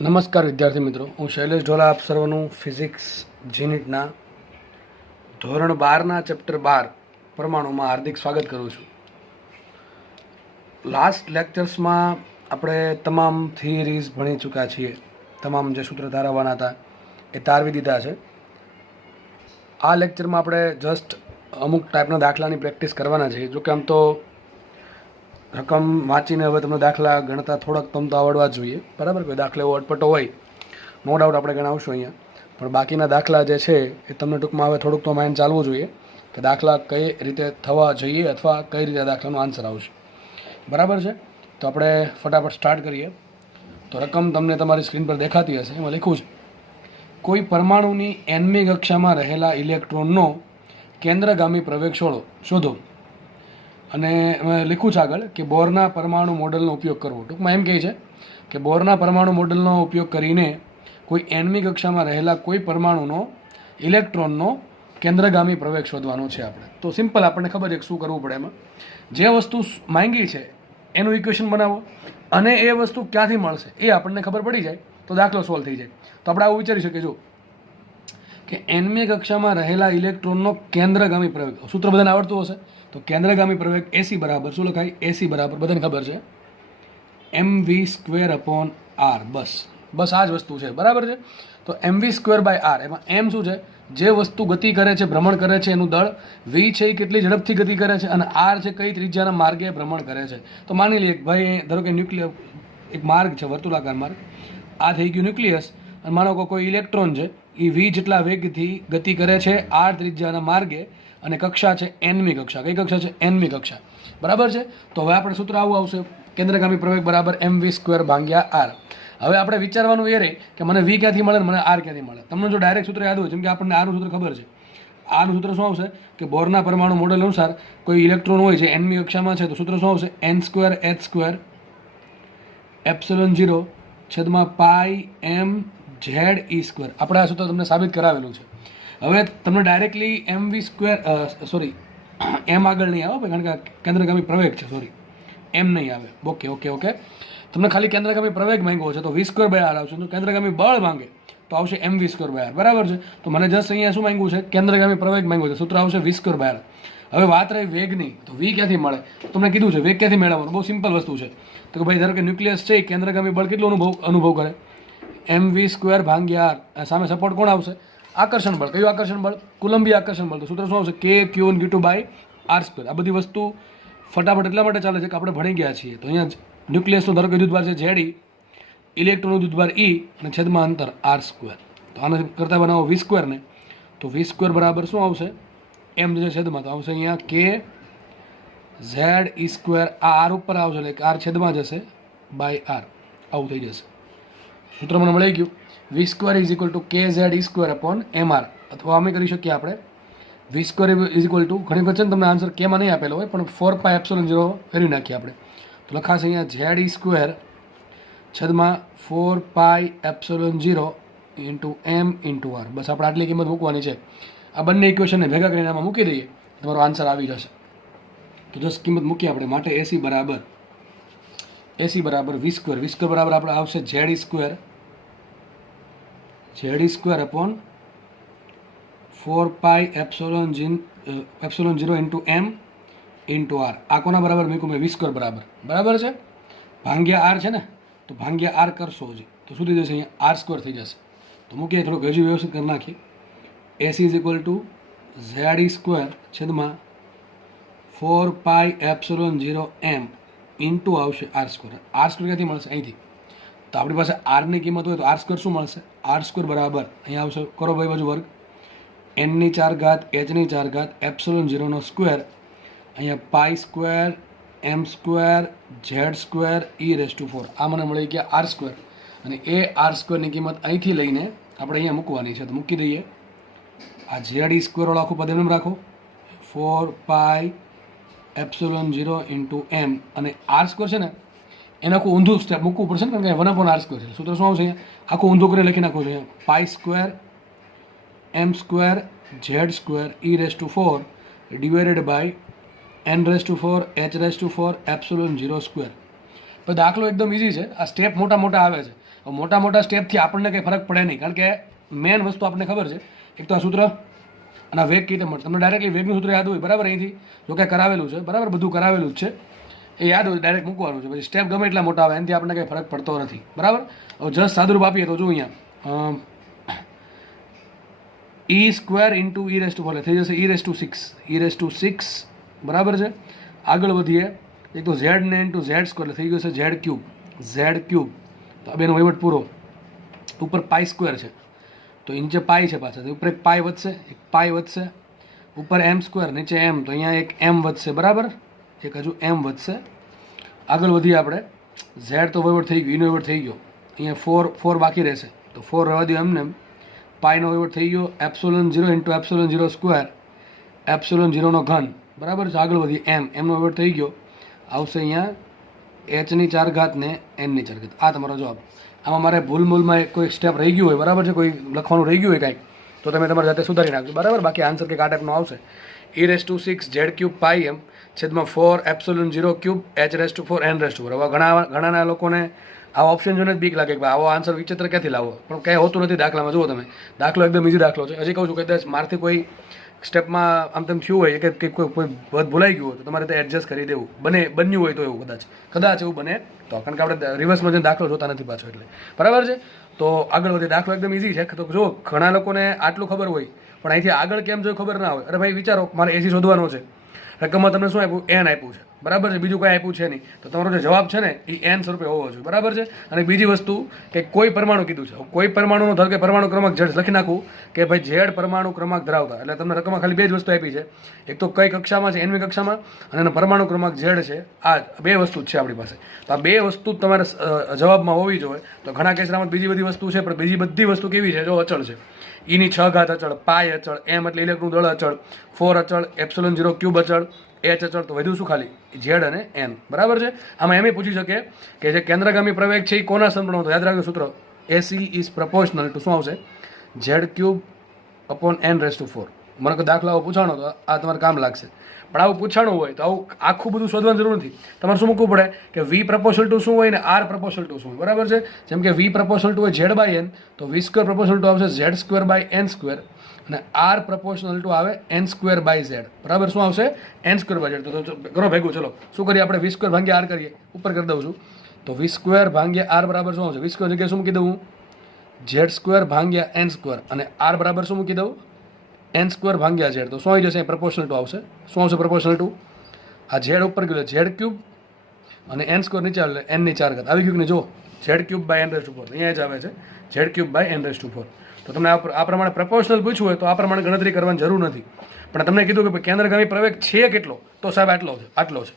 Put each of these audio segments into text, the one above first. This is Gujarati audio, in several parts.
નમસ્કાર વિદ્યાર્થી મિત્રો, હું શૈલેષ ઢોલા આપ સર્વનું ફિઝિક્સ જીનિટના ધોરણ 12ના ચેપ્ટર 12 પરમાણુમાં હાર્દિક સ્વાગત કરું છું. લાસ્ટ લેક્ચર્સમાં આપણે તમામ થિયરીઝ ભણી ચૂક્યા છીએ. તમામ જે સૂત્ર તારવવાના હતા એ તારવી દીધા છે. આ લેક્ચરમાં આપણે જસ્ટ અમુક ટાઈપના દાખલાની પ્રેક્ટિસ કરવાના છીએ. જોકે આમ તો રકમ વાંચીને હવે તમને દાખલા ગણતા થોડાક તમ તો આવડવા જ જોઈએ, બરાબર. કોઈ દાખલા એવો અટપટો હોય નો ડાઉટ આપણે ગણાવશું અહીંયા, પણ બાકીના દાખલા જે છે એ તમને ટૂંકમાં હવે થોડુંક તો માઇન્ડ ચાલવું જોઈએ કે દાખલા કઈ રીતે થવા જોઈએ અથવા કઈ રીતે દાખલાનો આન્સર આવશે, બરાબર છે. તો આપણે ફટાફટ સ્ટાર્ટ કરીએ. તો રકમ તમને તમારી સ્ક્રીન પર દેખાતી હશે. એમાં લખ્યું છે, કોઈ પરમાણુની nમી કક્ષામાં રહેલા ઇલેક્ટ્રોનનો કેન્દ્રગામી પ્રવેગ શોધો. અને લખ્યું છે આગળ કે બોરના પરમાણુ મોડલનો ઉપયોગ કરવો. ટૂંકમાં એમ કહે છે કે બોરના પરમાણુ મોડલનો ઉપયોગ કરીને કોઈ nમી કક્ષામાં રહેલા કોઈ પરમાણુનો ઇલેક્ટ્રોનનો કેન્દ્રગામી પ્રવેગ શોધવાનો છે આપણે. તો સિમ્પલ, આપણને ખબર છે કે શું કરવું પડે. એમાં જે વસ્તુ માંગી છે એનું ઇક્વેશન બનાવો અને એ વસ્તુ ક્યાંથી મળશે એ આપણને ખબર પડી જાય તો દાખલો સોલ્વ થઈ જાય. તો આપણે આવું વિચારી શકીએ જો કે nમી કક્ષામાં રહેલા ઇલેક્ટ્રોનનો કેન્દ્રગામી પ્રવેગ, સૂત્ર બધાને આવડતું હશે. તો કેન્દ્રગામી પ્રવેગ એસી બરાબર શું લખાય? એસી બરાબર બધાને ખબર છે mv²/r. બસ આ જ વસ્તુ છે, બરાબર છે. તો mv²/r, એમાં m શું છે? જે વસ્તુ ગતિ કરે છે, ભ્રમણ કરે છે એનું દળ, v છે એ કેટલી ઝડપથી ગતિ કરે છે, અને r છે કઈ ત્રિજ્યાના માર્ગે ભ્રમણ કરે છે. તો માની લઈએ ભાઈ, ધારો કે ન્યુક્લિયસ એક માર્ગ છે, વર્તુળાકાર માર્ગ. આ થઈ ગયું ન્યુક્લિયસ, અને માનો કે કોઈ ઇલેક્ટ્રોન છે એ v જેટલા વેગથી ગતિ કરે છે r ત્રિજ્યાના માર્ગે, અને કક્ષા છે nમી કક્ષા. કઈ કક્ષા છે? nમી કક્ષા, બરાબર છે. તો હવે આપણે સૂત્ર આવું આવશે, કેન્દ્રગામી પ્રવેગ બરાબર mv²/r. હવે આપણે વિચારવાનું એ રહે કે મને v ક્યાંથી મળે ને મને r ક્યાંથી મળે. તમને જો ડાયરેક્ટ સૂત્ર યાદ હોય, જેમ કે આપણને આનું સૂત્ર ખબર છે, આનું સૂત્ર શું આવશે કે બોરના પરમાણુ મોડેલ અનુસાર કોઈ ઇલેક્ટ્રોન હોય છે nમી કક્ષામાં છે, તો સૂત્ર શું આવશે? n²h² πm/z(e²). આપણે આ સૂત્ર તમને સાબિત કરાવેલું છે. હવે તમને ડાયરેક્ટલી એમ આગળ નહીં આવે, કારણ કે કેન્દ્રગામી પ્રવેગ છે, એમ નહીં આવે. ઓકે. તમને ખાલી કેન્દ્રગામી પ્રવેગ માંગ્યો છે તો v²/r આવશે. તો કેન્દ્રગામી બળ માંગે તો આવશે mv²/r, બરાબર છે. તો મને જસ્ટ અહીંયા શું માંગ્યું છે? કેન્દ્રગામી પ્રવેગ માંગ્યો છે, સૂત્ર આવશે v²/r. હવે વાત રહી વેગની, તો v ક્યાંથી મળે? તમને કીધું છે વેગ ક્યાંથી મેળવવાનું. બહુ સિમ્પલ વસ્તુ છે. તો ભાઈ ધારો કે ન્યુક્લિયસ છે, કેન્દ્રગામી બળ કેટલું અનુભવ કરે? mv²/r. સામે સપોર્ટ કોણ આવશે? આકર્ષણ બળ. કયું આકર્ષણ બળ? કુલંબી આકર્ષણ બળ. તો સૂત્ર શું આવશે? k(q)(r²). આ બધી વસ્તુ ફટાફટ એટલા માટે ચાલે છે કે આપણે ભણી ગયા છીએ. તો અહીંયા ન્યુક્લિયસનો ધારો કે વિદ્યુતભાર છે Ze, ઇલેક્ટ્રોનનું વિદ્યુતભાર E, અને છેદમાં અંતર r². તો આને કરતા બનાવો v² ને, તો v² બરાબર શું આવશે? m જે છેદમાં, તો આવશે અહીંયા kZe². આ r ઉપર આવશે એટલે r છેદમાં જશે /r. આવું થઈ જશે. સૂત્ર મને મળી ગયું. v² kZe²/mr. અથવા અમે કરી શકીએ આપણે v² ઘણી વખત છે ને તમને આન્સર કેમાં નહીં આપેલો હોય, પણ 4πε0 ફેરવી નાખીએ આપણે. તો લખાશે અહીંયા Ze² છેદમાં 4πε0 m/r. બસ આપણે આટલી કિંમત મૂકવાની છે. આ બંને ઇક્વેશનને ભેગા કરીને આમાં મૂકી દઈએ, તમારો આન્સર આવી જશે. તો જસ્ટ કિંમત મૂકીએ આપણે. માટે એસી બરાબર v² બરાબર આપણે આવશે Ze². Ze²/4πε0 m/r. આ કોના બરાબર મૂક્યું મેં? v² બરાબર છે. ભાંગ્યા r છે ને, તો ભાંગ્યા r કરશો હજી તો શું થઈ જશે? અહીંયા r² થઈ જશે. તો મૂકીએ, થોડુંક હજુ વ્યવસ્થિત કરી નાખીએ. AC = Ze² 4πε0 m આવશે r². r² ક્યાંથી મળશે? અહીંથી. તો આપણી પાસે r ની કિંમત હોય તો r² શું મળશે? r² બરાબર અહીંયા આવશે, કરો ભાઈ બાજુ વર્ગ, n⁴ h⁴ અહીંયા π² m² z²e⁴. આ મને મળી ગયા r². અને એ r² ની કિંમત અહીંથી લઈને આપણે અહીંયા મૂકવાની છે. તો મૂકી દઈએ. આ Ze² વાળો આખું પદ એમ રાખો, 4πε0 m, અને r² છે ને એને આખું ઊંધું સ્ટેપ મૂકવું પડશે ને, કારણ કે 1/r² છે. સૂત્ર શું આવશે? આખું ઊંધું કરી લખી નાખવું છે. π² m² z²e⁴ n⁴ h⁴ ε0². તો દાખલો એકદમ ઇઝી છે. આ સ્ટેપ મોટા આવે છે, મોટા મોટા સ્ટેપથી આપણને કંઈ ફરક પડે નહીં, કારણ કે મેન વસ્તુ આપણને ખબર છે. એક તો આ સૂત્ર અને વેગ કઈ રીતે મળે, તમને ડાયરેક્ટલી વેગનું સૂત્ર યાદ હોય બરાબર, અહીંથી જો કે કરાવેલું છે બરાબર, બધું કરાવેલું જ છે, એ યાદ હોય ડાયરેક્ટ મૂકવાનું છે. પછી સ્ટેપ ગમે એટલા મોટા આવે એનાથી આપણને કંઈ ફરક પડતો નથી બરાબર. હવે જસ્ટ સાદુરૂપ આપીએ તો જો અહીંયા e² ઇન્ટુ e⁴ થઈ જશે e⁶ બરાબર છે. આગળ વધીએ એક તો ઝેડ ને ઇન્ટુ z² થઈ ગયો છે z³. તો આ બેનો વહીવટ પૂરો. ઉપર π² છે તો નીચે પાઈ છે પાછા, ઉપર એક પાઈ વધશે, એક પાઈ વધશે, ઉપર m², નીચે m, તો અહીંયા એક m વધશે બરાબર, એક હજુ m વધશે. આગળ વધીએ આપણે, ઝેડ તો વહીવટ થઈ ગયો, ઈનો વહીવટ થઈ ગયો, અહીંયા 4 બાકી રહેશે તો 4 રહેવા દો એમને. પાઈનો વહીવટ થઈ ગયો, ε0 ઇન્ટુ ε0², ε0નો ઘન બરાબર છે. આગળ વધીએ એમનો વહીવટ થઈ ગયો, આવશે અહીંયા h⁴ ને n⁴. આ તમારો જવાબ. આમાં મારે ભૂલમાં કોઈ સ્ટેપ રહી ગયું હોય બરાબર છે, કોઈ લખવાનું રહી ગયું હોય કાંઈક, તો તમે તમારી જાતે સુધારી નાખજો બરાબર. બાકી આન્સર કંઈક આ ટાઈપનો આવશે, e⁻⁶ z³ πm છેદમાં 4 ε0³ h⁴ n⁴. હવે ઘણાના લોકોને આવા ઓપ્શન જોઈને જ બીક લાગે કે આવો આન્સર વિચિત્ર ક્યાંથી લાવો, પણ કંઈ હોતું નથી દાખલામાં. જુઓ તમે, દાખલો એકદમ ઇઝી દાખલો છે. હજી કહું છું કે મારથી કોઈ સ્ટેપમાં આમ તેમ થયું હોય કે કોઈ પદ ભૂલાઈ ગયું હોય તો તમારે તે એડજસ્ટ કરી દેવું, બન્યું હોય તો એવું કદાચ એવું બને તો, કારણ કે આપણે રિવર્સમાં જઈને દાખલો જોતા નથી પાછો એટલે બરાબર છે. તો આગળ વધીએ, દાખલો એકદમ ઇઝી છે. તો જો ઘણા લોકોને આટલું ખબર હોય પણ અહીંથી આગળ કેમ જો ખબર ના હોય, અરે ભાઈ વિચારો મારે એસી શોધવાનો છે, રકમમાં તમને શું આપ્યું, n આપ્યું છે બરાબર છે, બીજું કંઈ આપ્યું છે નહીં, તો તમારો જે જવાબ છે ને એ n સ્વરૂપે હોવો જોઈએ બરાબર છે. અને બીજી વસ્તુ કે કોઈ પરમાણુ કીધું છે, કોઈ પરમાણુનો ધારો કે પરમાણુ ક્રમાંક z લખી નાખું કે ભાઈ z પરમાણુ ક્રમાંક ધરાવતા, એટલે તમને રકમમાં ખાલી બે જ વસ્તુ આપી છે, એક તો કઈ કક્ષામાં છે, nમી કક્ષામાં, અને એનો પરમાણુ ક્રમાંક z છે. આ બે વસ્તુ જ છે આપણી પાસે, તો આ બે વસ્તુ તમારે જવાબમાં હોવી જોઈએ. તો ઘણા કેસમાં બીજી બધી વસ્તુ છે, પણ બીજી બધી વસ્તુ કેવી છે, જો અચળ છે, e⁶ અચળ, પાઈ અચળ, m એટલે ઇલેક્ટ્રોન દળ અચળ, 4 અચળ, ε0³ અચળ, h અચળ, તો વધ્યું શું ખાલી z અને n બરાબર છે. આમાં એમ પૂછી શકે કે જે કેન્દ્રગામી પ્રવેગ છે એ કોના સમપ્રમાણમાં, યાદ રાખજો સૂત્ર AC ઇઝ પ્રપોર્શનલ ટુ શું આવશે, z³ n⁴. મને કોઈ દાખલાઓ પૂછાણો તો આ તમારે કામ લાગશે, પણ આવું પૂછાણું હોય તો આવું આખું બધું શોધવાની જરૂર નથી. તમારે શું મૂકવું પડે કે v પ્રપોર્શનલ ટુ શું હોય ને r પ્રપોર્શનલ ટુ શું હોય બરાબર છે. જેમ કે v પ્રપોર્શનલ ટુ હોય z/n, તો v² પ્રપોર્શનલ ટુ આવશે z²/n², અને r પ્રપોર્શનલ ટુ આવે n²/z બરાબર. શું આવશે n²/z. તો કરો ભેગું, ચલો શું કરીએ આપણે, v² ભાગ્યા r કરીએ, ઉપર કરી દઉં છું. તો v² ભાગ્યા r બરાબર શું આવશે, v² જગ્યાએ શું મૂકી દઉં, z² ભાગ્યા n², અને r બરાબર શું મૂકી દઉં, n² ભાગ્યા z. તો શું આવી જશે, પ્રપોર્શનલ ટુ આવશે. શું આવશે પ્રપોર્શનલ ટુ, આ z ઉપર ગયો z³ અને n² નીચે આવે n⁴ આવી ગયું ને. જો z³/n⁴, અહીંયા જ આવે છે z³/n⁴. તો તમને આ પ્રમાણે પ્રપોર્શનલ પૂછવું હોય તો આ પ્રમાણે ગણતરી કરવાની જરૂર નથી. પણ તમને કીધું કે કેન્દ્રગામી પ્રવેગ છે કેટલો, તો સાહેબ આટલો છે,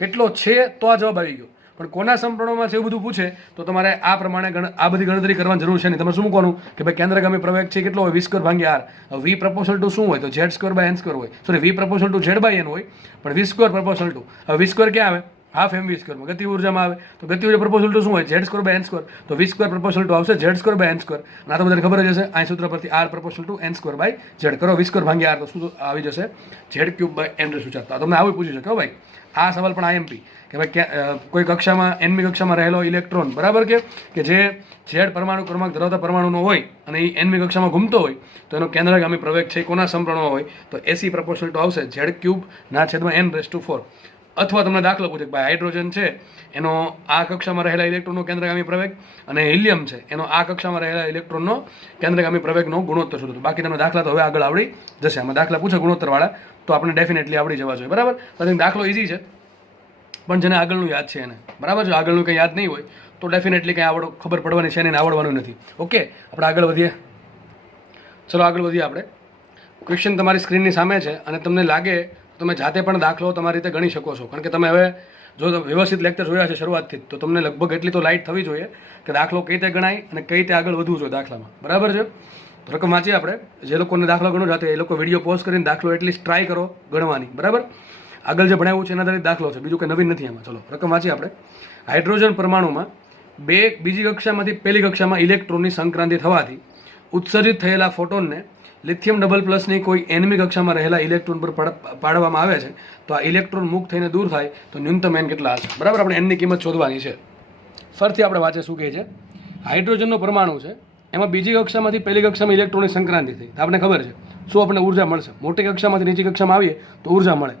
કેટલો છે તો આ જવાબ આવી ગયો. પણ કોના સમપ્રમાણમાં છે એવું બધું પૂછે તો તમારે આ પ્રમાણે આ બધી ગણતરી કરવાની જરૂર છે નહીં. તમારે શું મૂકવાનું કે ભાઈ કેન્દ્રગામી પ્રવેગ છે કેટલો હોય, v² ભાગ્યા r. v પ્રપોર્શનલ ટુ શું હોય, તો z²/n² હોય, sorry v proportional two z/n હોય, પણ v² પ્રપોર્શનલ ટુ, હવે v² ક્યાં આવે, હાફ mv², ગતિ ઉર્જામાં આવે, તો ગતિ ઉર્જા પ્રપોર્શનલ ટુ શું હોય, z²/n², તો v² પ્રપોર્શનલ ટુ આવશે z²/n². અને આ તો બધાને ખબર જ હશે, આ સૂત્ર પરથી r પ્રપોર્શનલ ટુ n²/z કરો, v² ભાગ્યા r, તો શું આવી જશે z³/n⁴. તો તમને આવું પૂછી શકે ભાઈ. આ સવાલ પણ IMP કે ભાઈ કોઈ કક્ષામાં nમી કક્ષામાં રહેલો ઇલેક્ટ્રોન બરાબર કે જે z પરમાણુ ક્રમાંક ધરાવતા પરમાણુનો હોય અને એ nમી કક્ષામાં ઘૂમતો હોય, તો એનો કેન્દ્રગામી પ્રવેગ છે કોના સમપ્રમાણમાં હોય, તો AC પ્રપોર્શનલ ટુ આવશે z³/n⁴. અથવા તમને દાખલો પૂછે કે ભાઈ હાઇડ્રોજન છે એનો આ કક્ષામાં રહેલા ઇલેક્ટ્રોનનો કેન્દ્રગામી પ્રવેગ, અને હિલિયમ છે એનો આ કક્ષામાં રહેલા ઇલેક્ટ્રોનનો કેન્દ્રગામી પ્રવેગનો ગુણોત્તર શોધો. બાકી તમને દાખલા તો હવે આગળ આવડી જશે. આમાં દાખલા પૂછે ગુણોત્તરવાળા તો આપણે ડેફિનેટલી આવડી જવા જોઈએ બરાબર. પછી દાખલો ઇઝી છે, પણ જેને આગળનું યાદ છે એને બરાબર છે, આગળનું કંઈ યાદ નહીં હોય તો ડેફિનેટલી કંઈ ખબર પડવાની છે એને આવડવાનું નથી. ઓકે, આપણે આગળ વધીએ. ચલો આગળ વધીએ આપણે. ક્વેશ્ચન તમારી સ્ક્રીનની સામે છે અને તમને લાગે તમે જાતે પણ દાખલો તમારી રીતે ગણી શકો છો, કારણ કે તમે હવે જો વ્યવસ્થિત લેક્ચર જોયા છે શરૂઆતથી, તો તમને લગભગ એટલી તો લાઇટ થવી જોઈએ કે દાખલો કઈ રીતે ગણાય અને કઈ રીતે આગળ વધવું જોઈએ દાખલામાં બરાબર છે. તો રકમ વાંચીએ આપણે. જે લોકોને દાખલો ગણો જાતે એ લોકો વિડીયો પોઝ કરીને દાખલો એટલીસ્ટ ટ્રાય કરો ગણવાની બરાબર. આગળ જે ભણાવ્યું છે એના આધારિત દાખલો છે, બીજું કંઈ નવીન નથી આમાં. ચલો રકમ વાંચીએ આપણે. હાઇડ્રોજન પરમાણુમાં બીજી કક્ષામાંથી પહેલી કક્ષામાં ઇલેક્ટ્રોનની સંક્રાંતિ થવાથી ઉત્સર્જિત થયેલા ફોટોનને લિથિયમ ડબલ પ્લસની કોઈ nમી કક્ષામાં રહેલા ઇલેક્ટ્રોન પર પાડવામાં આવે છે, તો આ ઇલેક્ટ્રોન મુક્ત થઈને દૂર થાય તો ન્યૂનતમ n કેટલા હશે બરાબર. આપણે nની કિંમત શોધવાની છે. ફરીથી આપણે વાંચે શું કહે છે, હાઇડ્રોજનનો પરમાણુ છે, એમાં બીજી કક્ષામાંથી પહેલી કક્ષામાં ઇલેક્ટ્રોનની સંક્રાંતિ થઈ, તો આપણને ખબર છે શું આપણને ઉર્જા મળશે. મોટી કક્ષામાંથી નીચી કક્ષામાં આવીએ તો ઉર્જા મળે.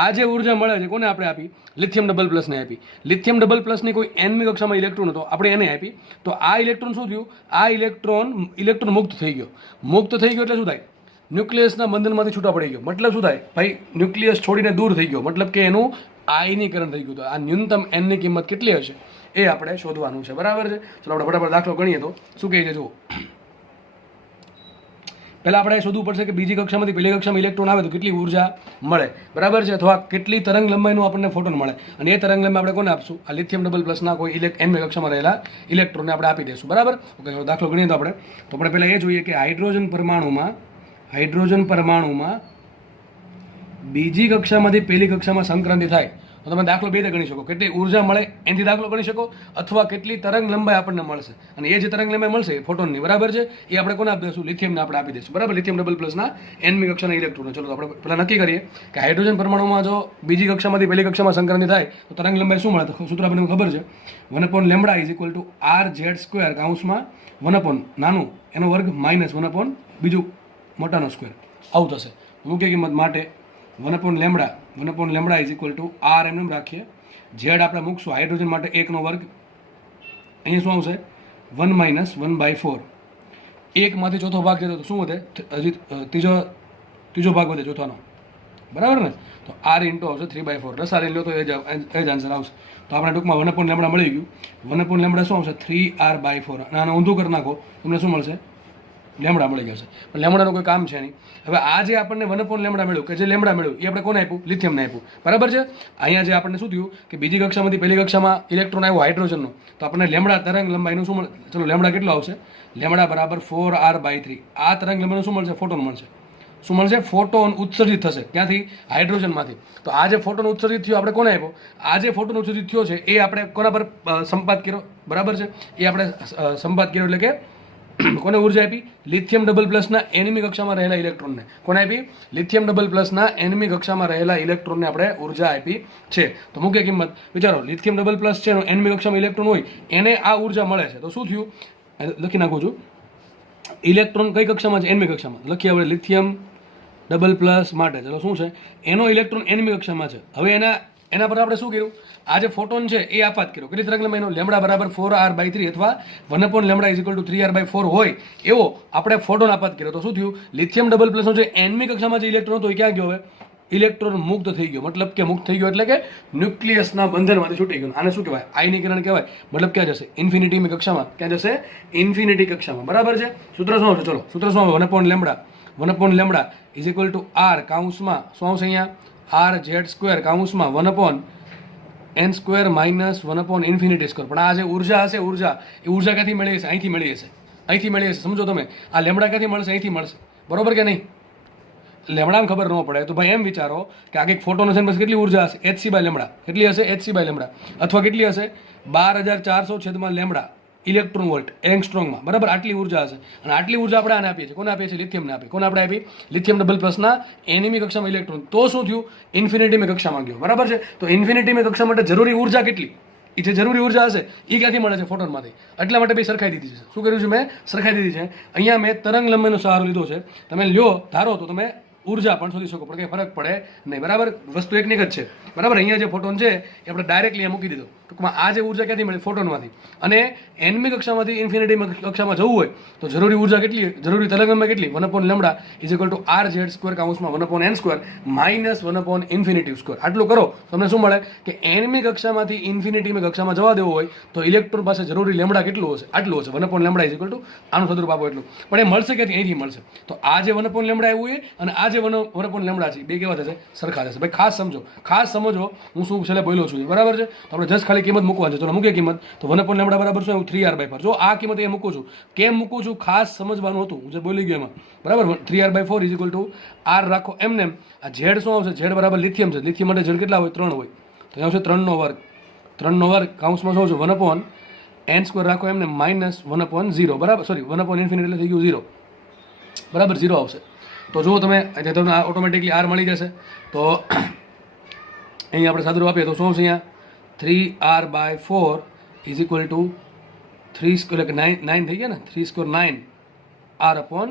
આ જે ઉર્જા મળે છે કોને આપણે આપી? લિથિયમ ડબલ પ્લસને આપી. લિથિયમ ડબલ પ્લસની કોઈ એનમી કક્ષામાં ઇલેક્ટ્રોન હતો, આપણે એને આપી. તો આ ઇલેક્ટ્રોન શું થયું? આ ઇલેક્ટ્રોન મુક્ત થઈ ગયો. મુક્ત થઈ ગયો એટલે શું થાય? ન્યુક્લિયસના બંધનમાંથી છૂટા પડી ગયો. મતલબ શું થાય ભાઈ? ન્યુક્લિયસ છોડીને દૂર થઈ ગયો, મતલબ કે એનું આયનીકરણ થઈ ગયું. તો આ ન્યૂનતમ એનની કિંમત કેટલી હશે એ આપણે શોધવાનું છે. બરાબર છે. ચલો આપણે ફટાફટ દાખલો ગણીએ તો શું કહે છે જુઓ. પહેલાં આપણે શોધવું પડશે કે બીજી કક્ષામાંથી પહેલી કક્ષામાં ઇલેક્ટ્રોન આવે તો કેટલી ઉર્જા મળે. બરાબર છે. અથવા કેટલી તરંગ લંબાઈનું આપણને ફોટોન મળે, અને એ તરંગ લંબાઈ આપણે કોને આપશું? આ લિથિયમ ડબલ પ્લસના કોઈ એનમી કક્ષામાં રહેલા ઇલેક્ટ્રોનને આપણે આપી દઈશું. બરાબર. ઓકે, દાખલો ગણીએ તો આપણે પહેલાં એ જોઈએ કે હાઇડ્રોજન પરમાણુમાં બીજી કક્ષામાંથી પહેલી કક્ષામાં સંક્રાંતિ થાય તો તમે દાખલો બે રીતે ગણી શકો. કેટલી ઉર્જા મળે એનાથી દાખલો ગણી શકો, અથવા કેટલી તરંગ લંબાઈ આપણને મળશે, અને એ જે તરંગ લંબાઈ મળશે ફોટોનની, બરાબર છે, એ આપણે કોને આપી દઈશું? લિથિયમને આપણે આપી દઈશું. બરાબર. લિથિયમ ડબલ પ્લસના એનમી કક્ષાના ઇલેક્ટ્રોન. ચલો તો આપણે પહેલાં નક્કી કરીએ કે હાઇડ્રોજન પરમાણુમાં જો બીજી કક્ષામાંથી પહેલી કક્ષામાં સંક્રાંતિ થાય તો તરંગ લંબાઈ શું મળે? તો સૂત્ર આપણને ખબર છે, 1/λ = RZ², કૌંસમાં 1 નાનું એનો વર્ગ માઇનસ 1 બીજું મોટાનો સ્ક્વેર, આવું થશે. મુખ્ય કિંમત માટે 1/λ R એમ રાખીએ. ઝેડ આપણે મૂકશું હાઇડ્રોજન માટે 1 વર્ગ, અહીંયા શું આવશે? 1 - 1/4. 1માંથી ચોથો ભાગ છે તો શું વધે? હજી ત્રીજો ભાગ વધે ચોથાનો. બરાબર ને? તો R ઇન્ટુ આવશે 3/4. રસા લઈ લો તો એ જ આન્સર આવશે. તો આપણે ટૂંકમાં 1/λ મળી ગયું. 1/λ શું આવશે? 3R/4. અને આને ઊંધું કરી નાખો તમને શું મળશે? લેમડા મળી જશે. પણ લેમડાનું કોઈ કામ છે નહીં. હવે આ જે આપણને 1/λ મળ્યું, કે જે લેમડા મળ્યું એ આપણે કોને આપ્યું? લિથિયમને આપ્યું. બરાબર છે. અહીંયા જે આપણને શું થયું કે બીજી કક્ષામાંથી પહેલી કક્ષામાં ઇલેક્ટ્રોન આવ્યો હાઇડ્રોજનનો, તો આપણને લેમડા તરંગ લંબાઈનું શું મળે? ચલો લેમડા કેટલો આવશે? લેમડા બરાબર 4R/3. આ તરંગ લંબાઈનું શું મળશે? ફોટોન મળશે. શું મળશે? ફોટોન ઉત્સર્જિત થશે. ક્યાંથી? હાઇડ્રોજનમાંથી. તો આ જે ફોટોન ઉત્સર્જિત થયો આપણે કોને આપ્યો? આ જે ફોટોન ઉત્સર્જિત થયો છે એ આપણે કોના પર સંપાત કર્યો? બરાબર છે. એ આપણે સંપાત કર્યો એટલે કે કોને ઉર્જા આપી? લિથિયમ ડબલ પ્લસના એનમી કક્ષામાં રહેલા ઇલેક્ટ્રોનને. કોને આપી? લિથિયમ ડબલ પ્લસના એનમી કક્ષામાં રહેલા ઇલેક્ટ્રોનને આપણે ઉર્જા આપી છે. તો મુખ્ય કિંમત વિચારો, લિથિયમ ડબલ પ્લસ છે એનો એનમી કક્ષામાં ઇલેક્ટ્રોન હોય, એને આ ઉર્જા મળે છે. તો શું થયું? લખી નાખું છું. ઇલેક્ટ્રોન કઈ કક્ષામાં છે? એનમી કક્ષામાં. લખીએ આપણે લિથિયમ ડબલ પ્લસ માટે. ચલો શું છે? એનો ઇલેક્ટ્રોન એનમી કક્ષામાં છે. હવે એના પર આપણે શું કર્યું? આ જે ફોટોન છે એ આપાત કર્યો. કેટલી તરંગ લંબાઈનો? લેમડા બરાબર 4R/3 અથવા 1/λ = 3R/4 હોય એવો આપણે ફોટોન આપાત કર્યો. તો શું થયું? લિથિયમ ડબલ પ્લસનો જે એનમી કક્ષામાં જે ઇલેક્ટ્રોન હતો એ ક્યાં ગયો? હવે ઇલેક્ટ્રોન મુક્ત થઈ ગયો. મતલબ કે મુક્ત થઈ ગયો એટલે કે ન્યુક્લિયસના બંધનમાંથી છૂટી ગયો. આને શું કહેવાય? આયનીકરણ કહેવાય. મતલબ ક્યાં જશે? ઇન્ફિનિટીની કક્ષામાં. ક્યાં જશે? ઇન્ફિનિટી કક્ષામાં. બરાબર છે. સૂત્ર શું આવશે? ચલો સૂત્ર શું આવે? 1/λ = R કૌંસમાં શું આવશે? અહીંયા RZ² કૌંસમાં 1/n² - 1/∞². પણ આ જે ઉર્જા હશે, ઉર્જા ક્યાંથી મળી હશે? અહીંથી મળી હશે. સમજો તમે, આ લેમડા ક્યાંથી મળશે? અહીંથી મળશે. બરોબર કે નહીં? લેમડામાં ખબર ન પડે તો ભાઈ એમ વિચારો કે આ કંઈક ફોટોન હશે, કેટલી ઉર્જા હશે? hc/λ. કેટલી હશે? hc/λ. અથવા કેટલી હશે? 12400/λ ઇલેક્ટ્રોન વોલ્ટ એંગસ્ટ્રોમમાં. બરાબર. આટલી ઉર્જા હશે. અને આટલી ઉર્જા આપણે આને આપીએ છીએ. કોને આપીએ છીએ? લિથિયમને આપી. કોને આપણે આપી? લિથિયમ ડબલ પ્લસના એનમી કક્ષામાં ઇલેક્ટ્રોન. તો શું થયું? ઇન્ફિનિટીની કક્ષામાં ગયો. બરાબર છે. તો ઇન્ફિનિટીની કક્ષા માટે જરૂરી ઉર્જા કેટલી? એ જે જરૂરી ઉર્જા હશે એ ક્યાંથી મળે છે? ફોટોનમાંથી. એટલા માટે બી સરખાઈ દીધી છે. શું કર્યું છે મેં? સરખાઈ દીધી છે. અહીંયા મેં તરંગ લંબાઈનો સહારો લીધો છે. તમે લ્યો ધારો તો તમે ઉર્જા પણ શોધી શકો, પણ કંઈ ફરક પડે નહીં. બરાબર. વસ્તુ એકની જ છે. બરાબર. અહીંયા જે ફોટોન છે એ આપણે ડાયરેક્ટલી મૂકી દીધો. ટૂંકમાં આ જે ઉર્જા ક્યાંથી મળી? ફોટોનમાંથી. અને એનમી કક્ષામાંથી ઇન્ફિનિટી કક્ષામાં જવું હોય તો જરૂરી ઉર્જા કેટલી? જરૂરી તરંગલંબાઈ કેટલી? 1/λ = RZ² કૌંસમાં 1/n² - 1/∞². આટલું કરો તમને શું મળે કે એનમી કક્ષામાંથી ઇન્ફિનિટીની કક્ષામાં જવા દેવું હોય તો ઇલેક્ટ્રોન પાસે જરૂરી લેમડા કેટલું હશે? આટલું હશે. 1/λ = આનું સદરૂપ આપો એટલું. પણ એ મળશે ક્યાંથી? અહીંથી મળશે. તો આ જે 1/λ આવ્યું હોય અને આ જે 1/λ છે બે કેવા થશે? સરખા થશે. ભાઈ ખાસ સમજો, ખાસ સમજો હું શું છેલ્લે બોલ્યો છું. બરાબર છે. તો આપણે જસ્ટ ખાલી કિંમત મૂકવાની છે. ચલો મૂકીએ કિંમત. તો 1/λ બરાબર શું? 3R/4. જો આ કિંમત એ મૂકું છું. કેમ મૂકું છું? ખાસ સમજવાનું હતું. હું જે બોલી ગયો એમાં. બરાબર. 3R/4 = R રાખો એમને. આ ઝેડ શું આવશે? ઝેડ બરાબર લિથિયમ છે. લિથિયમ માટે ઝેડ કેટલા હોય? 3 હોય. તો અહીંયા આવશે 3/2 કૌંસમાં શું છે? 1/n² રાખો એમને -1/0. બરાબર. સોરી 1/∞ એટલે થઈ ગયું 0. બરાબર. 0 આવશે. તો જુઓ તમે તમને ઓટોમેટિકલી R મળી જશે. તો અહીં આપણે સાદુરૂપ આપીએ તો શું આવશે? અહીંયા 3R/4 = 3 સ્ક્વેર એટલે 9 થઈ ગયા ને, 3 square 9 R upon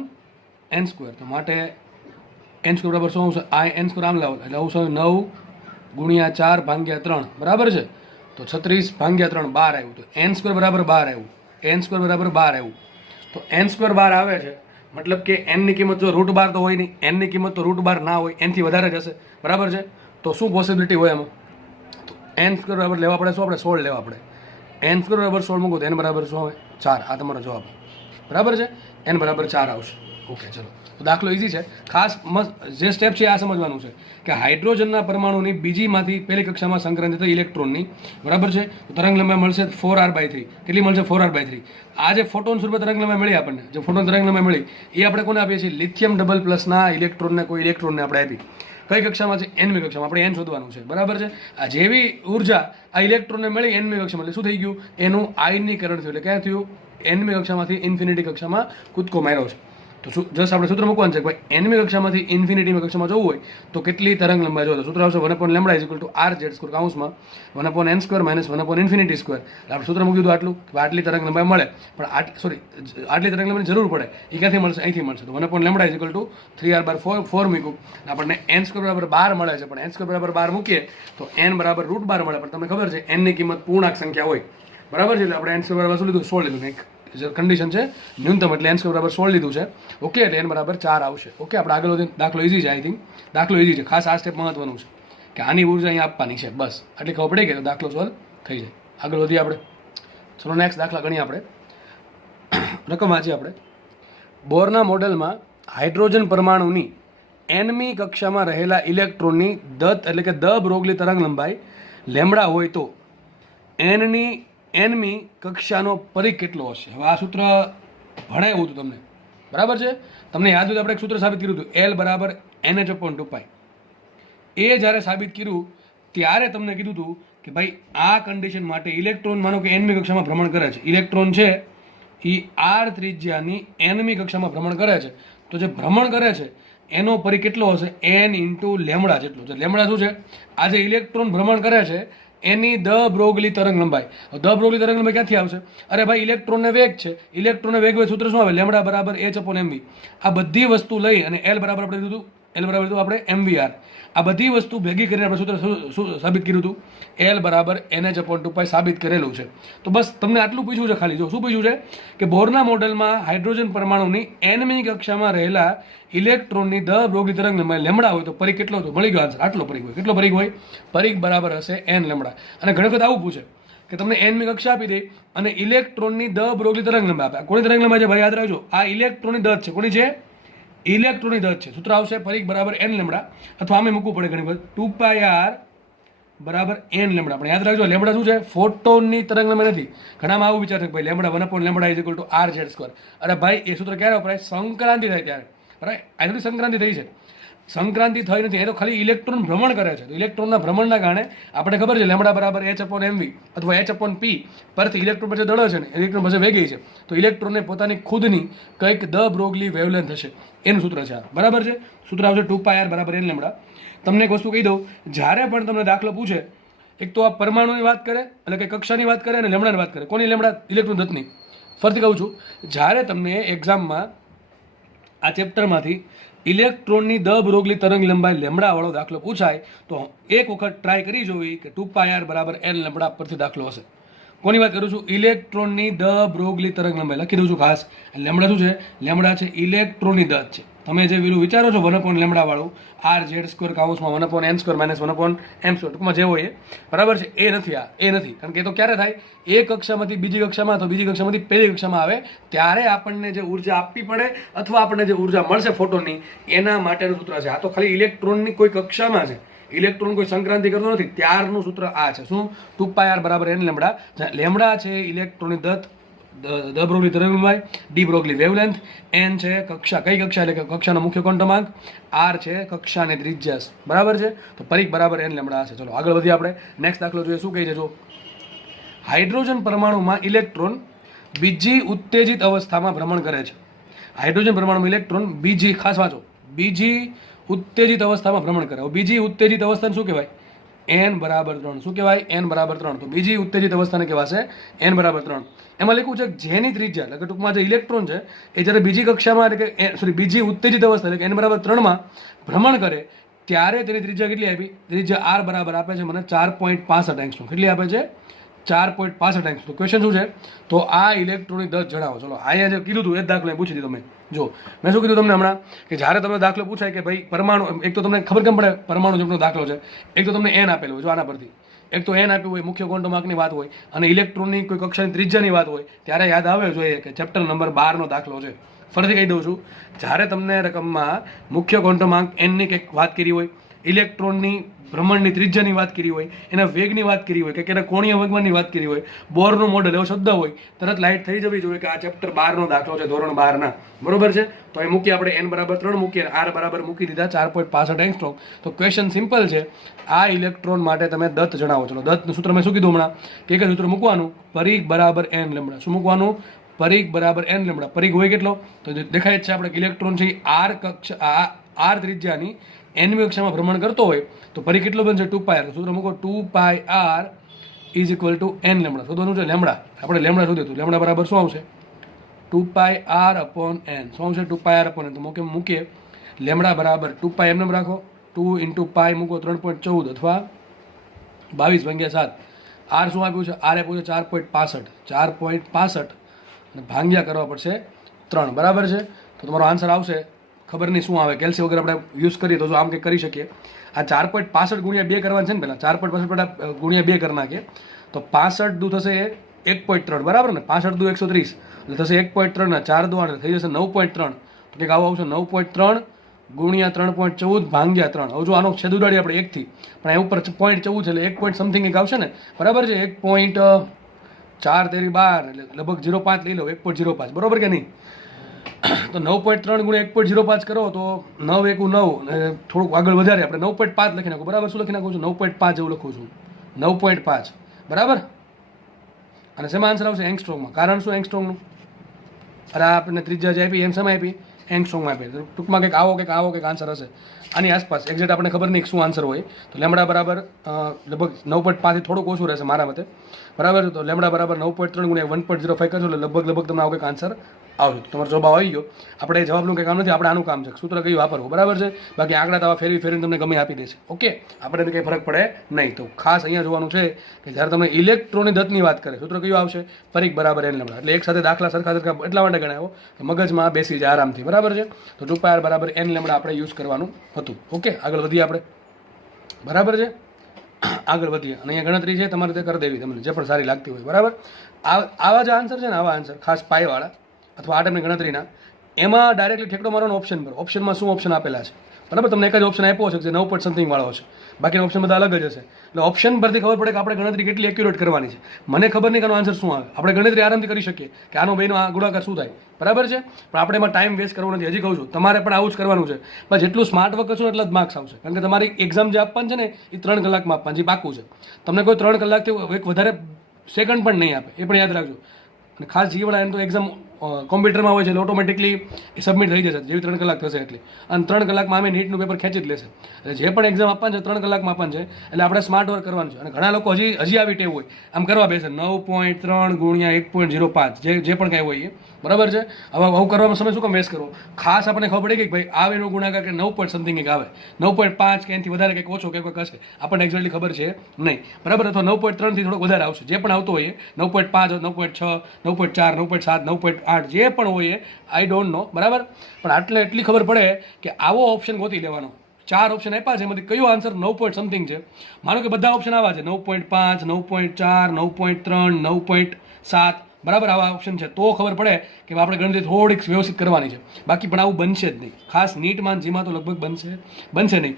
N square. તો માટે એન સ્ક્વેર બરાબર શું આવશે? આ એન સ્ક્વેર આમ લાવો એટલે આવશે 9 ગુણ્યા 4 ભાગ્યા 3 બરાબર છે. તો 36 ભાગ્યા 3 12 આવ્યું. તો એન સ્ક્વેર બરાબર 12 આવ્યું. એન સ્ક્વેર બરાબર 12 આવ્યું. તો એન સ્ક્વેર 12 આવે છે મતલબ કે એનની કિંમત જો √12 તો હોય નહીં, એનની કિંમત તો √12 ના હોય, એનથી વધારે જ હશે બરાબર છે. તો શું પોસિબિલિટી હોય એમાં? તો એન સ્ક્વેર બરાબર લેવા પડે શું? આપણે 16 લેવા પડે. એન સ્ક્વેર બરાબર 16 મૂકો તો એન બરાબર શું આવે? 4. આ તમારો જવાબ બરાબર છે. એન બરાબર 4 આવશે. ઓકે ચલો, તો દાખલો ઇઝી છે. ખાસ જે સ્ટેપ છે આ સમજવાનું છે કે હાઇડ્રોજનના પરમાણુની બીજીમાંથી પહેલી કક્ષામાં સંક્રાંતિ થઈ ઇલેક્ટ્રોનની બરાબર છે. તો તરંગ લંબાઈ મળશે 4r/3. કેટલી મળશે? 4r/3. આ જે ફોટોન સ્વરૂપે તરંગ લંબાઈ મળી આપણને, જે ફોટોન તરંગ લંબાઈ મળી એ આપણે કોને આપીએ છીએ? લિથિયમ ડબલ પ્લસના ઇલેક્ટ્રોનને, કોઈ ઇલેક્ટ્રોનને આપણે આપી. કઈ કક્ષામાં છે? nમી કક્ષામાં. આપણે n શોધવાનું છે બરાબર છે. આ જેવી ઉર્જા આ ઇલેક્ટ્રોનને મળી nમી કક્ષામાં એટલે શું થઈ ગયું? એનું આયનીકરણ થયું. એટલે ક્યાં થયું? nમી કક્ષામાંથી ઇન્ફિનિટી કક્ષામાં કૂદકો માર્યો છે. તો જસ્ટ આપણે સૂત્ર મૂકવાનું છે કે ભાઈ nમી કક્ષામાંથી ઇન્ફિનિટીની કક્ષામાં જવું હોય તો કેટલી તરંગ લંબાઈ જોઈએ? તો સૂત્ર આવશે 1/λ = rz² કાઉન્સમાં 1/n² - 1/∞². આપણે સૂત્ર મૂક્યું હતું આટલું કે આટલી તરંગ લંબાઈ મળે, પણ આટલી તરંગ લંબાઈની જરૂર પડે એ ક્યાંથી મળશે? અહીંથી મળશે. તો 1/λ = 3r/4 મૂક્યું આપણને n² બરાબર 12 મળે છે. પણ n² બરાબર 12 મૂકીએ તો n બરાબર √12 મળે. પણ તમને ખબર છે n ની કિંમત પૂર્ણાંક સંખ્યા હોય બરાબર છે. એટલે આપણે n² બરાબર શું લીધું? 16 લીધું. કંઈક કન્ડિશન છે ન્યૂનતમ, એટલે n² બરાબર 16 લીધું છે. ઓકે, એટલે n બરાબર 4 આવશે. ઓકે, આપણે આગળ વધીને દાખલો ઇઝી છે. આઈ થિંક દાખલો ઇઝી છે. ખાસ આ સ્ટેપ મહત્વનું છે કે આની ઉર્જા અહીંયા આપવાની છે. બસ આટલી ખબર પડી કે દાખલો સોલ્વ થઈ જાય. આગળ વધીએ આપણે. ચલો નેક્સ્ટ દાખલા ગણીએ આપણે. રકમ વાંચીએ આપણે. બોરના મોડેલમાં હાઇડ્રોજન પરમાણુની nમી કક્ષામાં રહેલા ઇલેક્ટ્રોનની એટલે કે દ બ્રોગલી તરંગ લંબાઈ લેમડા હોય તો nમી કક્ષાનો પરિઘ કેટલો હશે? હવે આ સૂત્ર ભણાવ્યું હતું તમને બરાબર છે. તમને યાદ હોય તો આપણે એક સૂત્ર સાબિત કર્યું હતું, L બરાબર NH/2π. એ જ્યારે સાબિત કર્યું ત્યારે તમને કીધું હતું કે ભાઈ આ કન્ડિશન માટે ઇલેક્ટ્રોન માનો કે nમી કક્ષામાં ભ્રમણ કરે છે. ઇલેક્ટ્રોન છે એ r ત્રિજ્યાની nમી કક્ષામાં ભ્રમણ કરે છે. તો જે ભ્રમણ કરે છે એનો પરિઘ કેટલો હશે? n × લેમડા જેટલો છે. લેમડા શું છે? આ જે ઇલેક્ટ્રોન ભ્રમણ કરે છે એની દ બ્રોગલી તરંગ લંબાઈ. દ બ્રોગલી તરંગ લંબાઈ ક્યાંથી આવશે? અરે ભાઈ ઇલેક્ટ્રોનને વેગ છે, ઇલેક્ટ્રોનને વેગ સૂત્ર શું આવે? લેમડા બરાબર h/mv. આ બધી વસ્તુ લઈ અને L બરાબર આપણે દીધું, L બરાબર દીધું આપણે mvr. આ બધી વસ્તુ ભેગી કરીને આપણે સૂત્ર સાબિત કર્યું હતું, L બરાબર NH/2π સાબિત કરેલું છે. તો બસ તમને આટલું પૂછ્યું છે ખાલી. જો શું પૂછ્યું છે કે બોરના મોડેલમાં હાઇડ્રોજન પરમાણુની nમી કક્ષામાં રહેલા ઇલેક્ટ્રોનની દ બ્રોગલી તરંગ લંબાઈ લેમડા હોય તો પરિઘ કેટલો? તો મળી ગયો આન્સર. આટલો પરિઘ હોય. કેટલો પરિઘ હોય? પરિઘ બરાબર હશે n લેમડા. અને ઘણી વખત આવું પૂછે કે તમને nમી કક્ષા આપી દે અને ઇલેક્ટ્રોનની દ બ્રોગલી તરંગ લંબાઈ આપે. કોની તરંગ લંબાઈ છે ભાઈ? યાદ રાખજો, આ ઇલેક્ટ્રોનની દ છે. કોની છે? ઇલેક્ટ્રોનની દ છે. સૂત્ર આવશે પરિઘ બરાબર n લેમડા, અથવા આમે મૂકવું પડે ઘણી વખત 2πr બરાબર n લેમડા. પણ યાદ રાખજો લેમડા શું છે? ફોટોનની તરંગ લંબાઈ નથી. ઘણામાં આવું વિચાર છે કે ભાઈ લેમડા 1/λ = rz². અરે ભાઈ એ સૂત્ર ક્યારે વપરાય? સંક્રાંતિ થાય ત્યારે. બરાબર, આ થોડી સંક્રાંતિ થઈ છે. સંક્રાંતિ થઈ નથી, એ તો ખાલી ઇલેક્ટ્રોન ભ્રમણ કરે છે. તો ઇલેક્ટ્રોનના ભ્રમણના કારણે આપણે ખબર છે લેમડા બરાબર h/mv અથવા h/p પરથી ઇલેક્ટ્રોન પછી દળે છે ને, ઇલેક્ટ્રોન પછી વેગી છે. તો ઇલેક્ટ્રોનને પોતાની ખુદની કંઈક દ બ્રોગલી વેવલેન્થ હશે એનું સૂત્ર છે આ બરાબર છે. સૂત્ર આવશે 2πr બરાબર n લેમડા. તમને એક વસ્તુ કહી દઉં, જ્યારે પણ તમને દાખલો પૂછે એક તો આ પરમાણુની વાત કરે એટલે કે કક્ષાની વાત કરે અને લેમડાની વાત કરે. કોની લેમડા? ઇલેક્ટ્રોન દત્તની. ફરીથી કહું છું, જ્યારે તમને એક્ઝામમાં આ ચેપ્ટરમાંથી ઇલેક્ટ્રોનની દ બ્રોગલી તરંગ લંબાઈ લેમડાવાળો દાખલો પૂછાય તો એક વખત ટ્રાય કરી જોવી કે 2πr બરાબર n લેમડા પરથી દાખલો હશે. કોની વાત કરું છું? ઇલેક્ટ્રોનની દ બ્રોગલી તરંગ લંબાઈ લખી દઉં છું ખાસ. લેમડા શું છે? લેમડા છે ઇલેક્ટ્રોનની દ છે. તમે જે વિરું વિચારો છો 1/λ વાળું rz² કાઉન્સમાં 1/n² - 1/m², ટૂંકમાં જે હોય એ બરાબર છે, એ નથી. આ એ નથી. કારણ કે એ તો ક્યારે થાય? એક કક્ષામાંથી બીજી કક્ષામાં અથવા બીજી કક્ષામાંથી પહેલી કક્ષામાં આવે ત્યારે આપણને જે ઉર્જા આપવી પડે અથવા આપણને જે ઉર્જા મળશે ફોટોનની એના માટેનું સૂત્ર છે. આ તો ખાલી ઇલેક્ટ્રોનની કોઈ કક્ષામાં છે, ઇલેક્ટ્રોન કોઈ સંક્રાંતિ કરતો નથી ત્યારનું સૂત્ર આ છે. શું? 2πr બરાબર n લેમડા. લેમડા છે ઇલેક્ટ્રોનની દ બ્રોગલી તરંગ લંબાઈ, ડી બ્રોગલી વેવલેન્થ, n છે કક્ષા. કઈ કક્ષા? એટલે કે કક્ષાનો મુખ્ય ક્વોન્ટમ, r છે કક્ષાની ત્રિજ્યા બરાબર છે. તો પરિઘ બરાબર n લેમડા હશે. ચલો આગળ વધીએ આપણે. નેક્સ્ટ દાખલો જોઈએ. શું કહે છે? જો હાઇડ્રોજન પરમાણુમાં ઇલેક્ટ્રોન બીજી ઉત્તેજિત અવસ્થામાં ભ્રમણ કરે છે. હાઇડ્રોજન પરમાણુમાં ઇલેક્ટ્રોન બીજી, ખાસ વાંચો, બીજી ઉત્તેજિત અવસ્થામાં ભ્રમણ કરે. બીજી ઉત્તેજિત અવસ્થાને શું કહેવાય? n બરાબર 3. શું કહેવાય? n બરાબર 3. તો બીજી ઉત્તેજિત અવસ્થાને કહેવાશે n બરાબર 3. એમાં લખ્યું છે કે જેની ત્રિજ્યા એટલે કે ટૂંકમાં જે ઇલેક્ટ્રોન છે એ જ્યારે બીજી કક્ષામાં એટલે કે સોરી બીજી ઉત્તેજિત અવસ્થા એટલે કે n=3 ભ્રમણ કરે ત્યારે તેની ત્રિજ્યા કેટલી આપી? ત્રિજ્યા r બરાબર આપે છે મને 4.65 એંગસ્ટ્રોમ. કેટલી આપે છે? 4.65 એંગસ્ટ્રોમ. તો ક્વેશ્ચન શું છે? તો આ ઇલેક્ટ્રોનની દસ જણાવો. ચલો અહીંયા જે કીધું હતું એ જ દાખલો પૂછી દીધો તમે. જો મેં શું કીધું તમને હમણાં કે જ્યારે તમને દાખલો પૂછાય કે ભાઈ પરમાણુ, એક તો તમને ખબર કેમ પડે પરમાણુ જેમનો દાખલો છે, એક તો તમને n આપેલો હોય જો આના પરથી, એક તો n આપ્યું હોય, મુખ્ય ક્વોન્ટમ આંકની વાત હોય અને ઇલેક્ટ્રોનની કોઈ કક્ષાની ત્રિજ્યાની વાત હોય, ત્યારે યાદ આવે જોઈએ કે ચેપ્ટર નંબર 12નો દાખલો છે. ફરીથી કહી દઉં છું, જ્યારે તમને રકમમાં મુખ્ય ક્વોન્ટમ આંક n ની કંઈક વાત કરી હોય, ઇલેક્ટ્રોનની ભ્રમણની ત્રિજ્યાની વાત કરી હોય, એના વેગની વાત કરી હોય કે એના કોણીય વેગમાનની વાત કરી હોય, બોરનું મોડેલ એવો શબ્દ હોય, તરત લાઇટ થઈ જવી જોઈએ કે આ ચેપ્ટર 12નો દાખલો છે, ધોરણ 12ના. બરોબર છે? તો એ મૂકી આપણે n=3 મૂકીએ, r બરાબર મૂકી દીધા 4.65 એંગસ્ટ્રોમ. તો ક્વેશ્ચન સિમ્પલ છે. આ ઇલેક્ટ્રોન માટે તમે દત્ત જણાવો. ચલો દત્તનું સૂત્ર મેં શું કીધું હમણાં કે એક સૂત્ર મૂકવાનું, પરિઘ બરાબર n લેમ્બડા. શું મૂકવાનું? પરિઘ બરાબર n લેમ્બડા. પરિઘ હોય કેટલો? તો દેખાય જ છે આપણે ઇલેક્ટ્રોન છે r કક્ષા r ત્રિજ્યાની nમી કક્ષામાં ભ્રમણ કરતો હોય તો પરિઘ કેટલો બનશે? 2πr. સૂત્ર મૂકો 2πr = n લેમ્બડા. શોધવાનું છે લેમ્બડા. આપણે લેમ્બડા શોધ્યું હતું. લેમ્બડા બરાબર શું આવશે? 2πr/n. શું આવશે? 2πr/n. તો મૂકીએ લેમ્બડા બરાબર 2π એમને રાખો, 2 × π મૂકો 3.14 અથવા 22/7. r શું આપ્યું છે? r આપ્યું છે 4.65. 4.65 અને ભાગ્યા કરવા પડશે 3. બરાબર છે? તો તમારો આન્સર આવશે, ખબર નહીં શું આવે, કેલ્સી વગર આપણે યુઝ કરીએ તો જો આમ કંઈક કરી શકીએ. આ 4.65 × 2 કરવાનું છે ને, પહેલાં 4.65 × 2 કરી નાખીએ તો 65 દુ થશે 1.3. બરાબર ને? 65 દુ 130 એટલે થશે 1.3 ના 4 દુ 8 થઈ જશે 9.3. તો કંઈક આવું આવશે 9.3 × 3.14 ભાગ્યા 3. હવે જો આનો છેદ ઉડાડીએ આપણે 1 થી, પણ અહીં ઉપર 0.14 છે એટલે 1 પોઈન્ટ સમથિંગ કંઈક આવશે ને. બરાબર છે? 1.4 તેરી 12 એટલે લગભગ 0.5 લઈ લો, 1.05. બરોબર કે નહીં? તો 9.3 × 1.05 કરો તો 9 × 9 અને થોડુંક આગળ વધારે આપણે 9.5 લખી નાખું. બરાબર? શું લખી નાખું છું? 9.5 જેવું લખું છું. 9.5. બરાબર? અને શેમાં આન્સર આવશે? એંગસ્ટ્રોમમાં. કારણ શું એંગસ્ટ્રોમનું? અરે આપણને ત્રિજ્યા જે આપી એમ શેમાં આપી? એંગસ્ટ્રોમમાં આપી. ટૂંકમાં કંઈક આવો કંઈક આન્સર હશે આની આસપાસ. એક્ઝેક્ટ આપણને ખબર નહીં શું આન્સર હોય. તો લેમ્બડા બરાબર લગભગ 9.5 થી થોડુંક ઓછું રહેશે મારા મતે. બરાબર? તો લેમ્બડા બરાબર 9.3 × 1.05 કરશો એટલે લગભગ તમને આવો કંઈક આન્સર આવશે. તમારો જવાબ આવી ગયો. આપણે જવાબનું કંઈ કામ નથી, આપણે આનું કામ છે સૂત્ર કયું વાપરવું. બરાબર છે? બાકી આંકડા તો ફેરવીને તમને ગમે આપી દેશે. ઓકે, આપણે કંઈ ફરક પડે નહીં. તો ખાસ અહીંયા જોવાનું છે કે જ્યારે તમે ઇલેક્ટ્રોનની દત્તની વાત કરે, સૂત્ર કયું આવશે? પરિઘ બરાબર n લેમ્બડા. એટલે એક સાથે દાખલા સરખા એટલા માટે ગણાયો કે મગજમાં બેસી જાય આરામથી. બરાબર છે? તો 2πr બરાબર n લેમ્બડા આપણે યુઝ કરવાનું હતું. ઓકે, આગળ વધીએ આપણે. બરાબર છે? આગળ વધીએ અને અહીંયા ગણતરી છે તમારે તે કરી દેવી, તમને જે પણ સારી લાગતી હોય. બરાબર? આવા જે આન્સર છે ને, આવા આન્સર ખાસ પાયવાળા અથવા આ ટાઈપની ગણતરીના, એમાં ડાયરેક્ટલી ઠેકડો મારવાનો ઓપ્શન પર. ઓપ્શનમાં શું ઓપ્શન આપેલા છે? બરાબર? તમને એક જ ઓપ્શન આપ્યો છે જે 9 પોઈન્ટ સમથિંગ વાળો હશે, બાકીના ઓપ્શન બધા અલગ જ હશે. એટલે ઓપ્શન પરથી ખબર પડે કે આપણે ગણતરી કેટલી એક્યુરેટ કરવાની છે. મને ખબર નહીં કે આનો આન્સર શું આવે. આપણે ગણતરી આરામથી કરી શકીએ કે આનો બેનો આ ગુણાકાર શું થાય. બરાબર છે? પણ આપણે એમાં ટાઈમ વેસ્ટ કરવો નથી. હજી કહું છું, તમારે પણ આવું જ કરવાનું છે. પણ જેટલું સ્માર્ટ વર્ક કરશો એટલા જ માર્ક્સ આવશે. કારણ કે તમારી એક્ઝામ જે આપવાની છે ને એ 3 કલાકમાં આપવાની, જે પાકું છે. તમને કોઈ 3 કલાકથી એક વધારે સેકન્ડ પણ નહીં આપે, એ પણ યાદ રાખજો. અને ખાસ જીવાળા એમ તો એક્ઝામ કોમ્પ્યુટરમાં હોય છે એટલે ઓટોમેટિકલી એ સબમિટ થઈ જશે જેવી 3 કલાક થશે એટલે. અને 3 કલાકમાં અમે નીટનું પેપર ખેંચી જ લેશે. એટલે જે પણ એક્ઝામ આપવાનું છે 3 કલાકમાં આપવાનું છે. એટલે આપણે સ્માર્ટ વર્ક કરવાનું છે. અને ઘણા લોકો હજી આવી ટેવ હોય આમ કરવા બેસે 9.3 × 1.05 જે પણ કાંઈ હોય એ. બરાબર છે? હવે આવું કરવામાં સમય શું કામ વેસ્ટ કરવો? ખાસ આપણને ખબર પડી કે ભાઈ આવે એનો ગુણાકાર કે 9 પોઈન્ટ સમથિંગ કંઈક આવે, 9.5 કે એનાથી વધારે કંઈક ઓછો કંઈક હશે, આપણને એક્ઝેક્ટલી ખબર છે નહીં. બરાબર? અથવા 9.3 થી થોડોક વધારે આવશે. જે પણ આવતો હોય 9.5, 9.6, 9.4, 9.7, 9.8 જે પણ હોય આઈ ડોન્ટ નો. બરાબર? પણ એટલી ખબર પડે કે આવો ઓપ્શન ગોતી લેવાનો. 4 ઓપ્શન આપ્યા છે, એમાંથી કયો આન્સર 9 પોઈન્ટ સમથિંગ છે. માનો કે બધા ઓપ્શન આવા છે 9.5, 9.4, 9.3, 9.7. બરાબર? આવા ઓપ્શન છે તો ખબર પડે કે આપણે ગણતરી થોડીક વ્યવસ્થિત કરવાની છે. બાકી પણ આવું બનશે જ નહીં. ખાસ નીટમાં જીમાં તો લગભગ બનશે નહીં.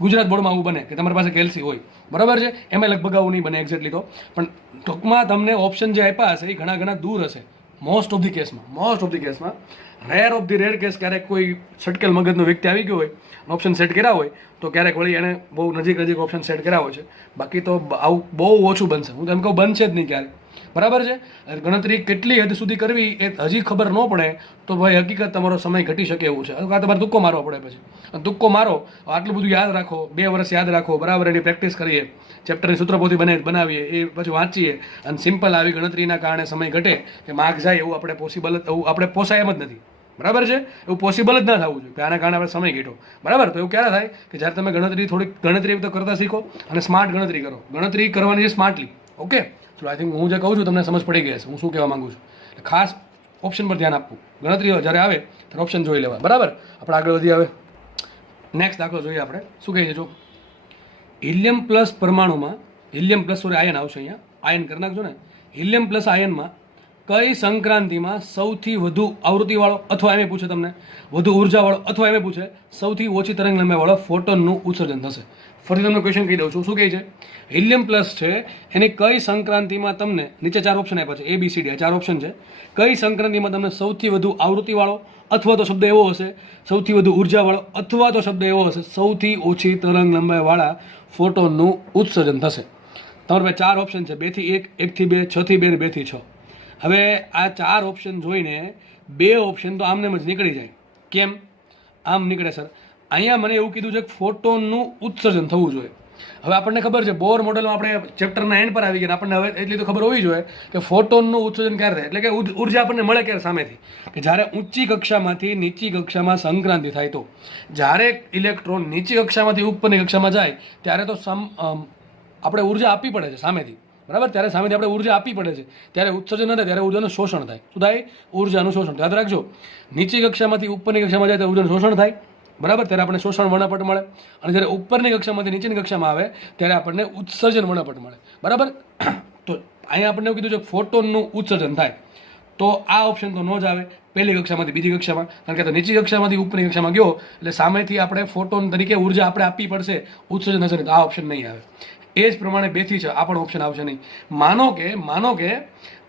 ગુજરાત બોર્ડમાં આવું બને કે તમારી પાસે કેલ્સી હોય. બરાબર છે? એમાં લગભગ આવું નહીં બને એક્ઝેક્ટલી. તો પણ ટૂંકમાં તમને ઓપ્શન જે આપ્યા હશે એ ઘણા દૂર હશે. મોસ્ટ ઓફ ધી કેસમાં rare of the rare case ક્યારેક કોઈ સટકેલ મગજનો વ્યક્તિ આવી ગયો હોય, ઓપ્શન સેટ કર્યા હોય તો ક્યારેક વળી એને બહુ નજીક ઓપ્શન સેટ કર્યા હોય છે. બાકી તો આવું બહુ ઓછું બનશે. હું તો એમ કહું બનશે જ નહીં ક્યારેક. બરાબર છે. ગણતરી કેટલી હદ સુધી કરવી એ હજી ખબર ન પડે તો ભાઈ હકીકત તમારો સમય ઘટી શકે એવું છે. કાં તમારે તુક્કો મારવો પડે પછી તુક્કો મારો, આટલું બધું યાદ રાખો, 2 વર્ષ યાદ રાખો, બરાબર એની પ્રેક્ટિસ કરીએ, ચેપ્ટરની સૂત્રપોથી બનાવીએ, એ પછી વાંચીએ અને સિમ્પલ આવી ગણતરીના કારણે સમય ઘટે કે માર્ક જાય એવું આપણે પોસાય એમ જ નથી. બરાબર છે, એવું પોસિબલ જ ના થવું જોઈએ. આના કારણે આપણે સમય ઘટો. બરાબર, તો એવું ક્યારે થાય કે જ્યારે તમે ગણતરી તો કરતા શીખો અને સ્માર્ટ ગણતરી કરો. ગણતરી કરવાની છે સ્માર્ટલી. ઓકે, ચલો આઈ થિંક હું જે કહું છું તમને સમજ પડી ગઈ હશે હું શું કહેવા માંગુ છું. ખાસ ઓપ્શન પર ધ્યાન આપવું. ગણતરીઓ જ્યારે આવે ત્યારે ઓપ્શન જોઈ લેવા. બરાબર, આપણે આગળ વધી. હવે નેક્સ્ટ દાખલો જોઈએ આપણે. શું કહે છે જો, હિલિયમ પ્લસ પરમાણુમાં આયન આવશે અહીંયા, આયન કરી નાખજો ને. હિલિયમ પ્લસ આયનમાં કઈ સંક્રાંતિમાં સૌથી વધુ આવૃત્તિવાળો અથવા એમ પૂછે તમને વધુ ઉર્જાવાળો અથવા એમ પૂછે સૌથી ઓછી તરંગ લંબાઈવાળો ફોટોનનું ઉત્સર્જન થશે. ફરીથી તમને ક્વેશ્ચન કહી દઉં છું. શું કહે છે? હિલિયમ પ્લસ છે એની કઈ સંક્રાંતિમાં તમને, નીચે 4 ઓપ્શન આપ્યા છે, ABCD 4 ઓપ્શન છે. કઈ સંક્રાંતિમાં તમને સૌથી વધુ આવૃત્તિવાળો અથવા તો શબ્દ એવો હશે સૌથી વધુ ઉર્જાવાળો અથવા તો શબ્દ એવો હશે સૌથી ઓછી તરંગ લંબાઈવાળા ફોટોનનું ઉત્સર્જન થશે. તમારી પાસે 4 ઓપ્શન છે, 2 થી 1, 1 થી 2, 6 થી 2 અને 2 થી 6. હવે આ 4 ઓપ્શન જોઈને 2 ઓપ્શન તો આમને જ નીકળી જાય. કેમ આમ નીકળે સર? અહીંયા મને એવું કીધું છે કે ફોટોનનું ઉત્સર્જન થવું જોઈએ. હવે આપણને ખબર છે બોર મોડેલમાં આપણે ચેપ્ટરના એન્ડ પર આવી ગયા, આપણને હવે એટલી તો ખબર હોવી જોઈએ કે ફોટોનનું ઉત્સર્જન ક્યારે થાય, એટલે કે ઉર્જા આપણને મળે ક્યારે સામેથી, કે જ્યારે ઊંચી કક્ષામાંથી નીચી કક્ષામાં સંક્રાંતિ થાય. તો જ્યારે ઇલેક્ટ્રોન નીચી કક્ષામાંથી ઉપરની કક્ષામાં જાય ત્યારે તો આપણે ઉર્જા આપવી પડે છે સામેથી. બરાબર, ત્યારે સામેથી આપણે ઉર્જા આપવી પડે છે. ત્યારે ઉત્સર્જન ન થાય, ત્યારે ઉર્જાનું શોષણ થાય. શું થાય? ઉર્જાનું શોષણ. યાદ રાખજો, નીચી કક્ષામાંથી ઉપરની કક્ષામાં જાય ત્યારે ઉર્જાનું શોષણ થાય. બરાબર, ત્યારે આપણને શોષણ વર્ણપટ મળે. અને જ્યારે ઉપરની કક્ષામાંથી નીચેની કક્ષામાં આવે ત્યારે આપણને ઉત્સર્જન વર્ણપટ મળે. બરાબર, તો અહીંયા આપણને એવું કીધું છે ફોટોનનું ઉત્સર્જન થાય. તો આ ઓપ્શન તો ન જ આવે પહેલી કક્ષામાંથી બીજી કક્ષામાં, કારણ કે નીચી કક્ષામાંથી ઉપરની કક્ષામાં ગયો એટલે સામેથી આપણે ફોટોન તરીકે ઉર્જા આપણે આપવી પડશે, ઉત્સર્જન થશે નહીં, તો આ ઓપ્શન નહીં આવે. એ જ પ્રમાણે 2 થી 6 આ પણ ઓપ્શન આવશે નહીં. માનો કે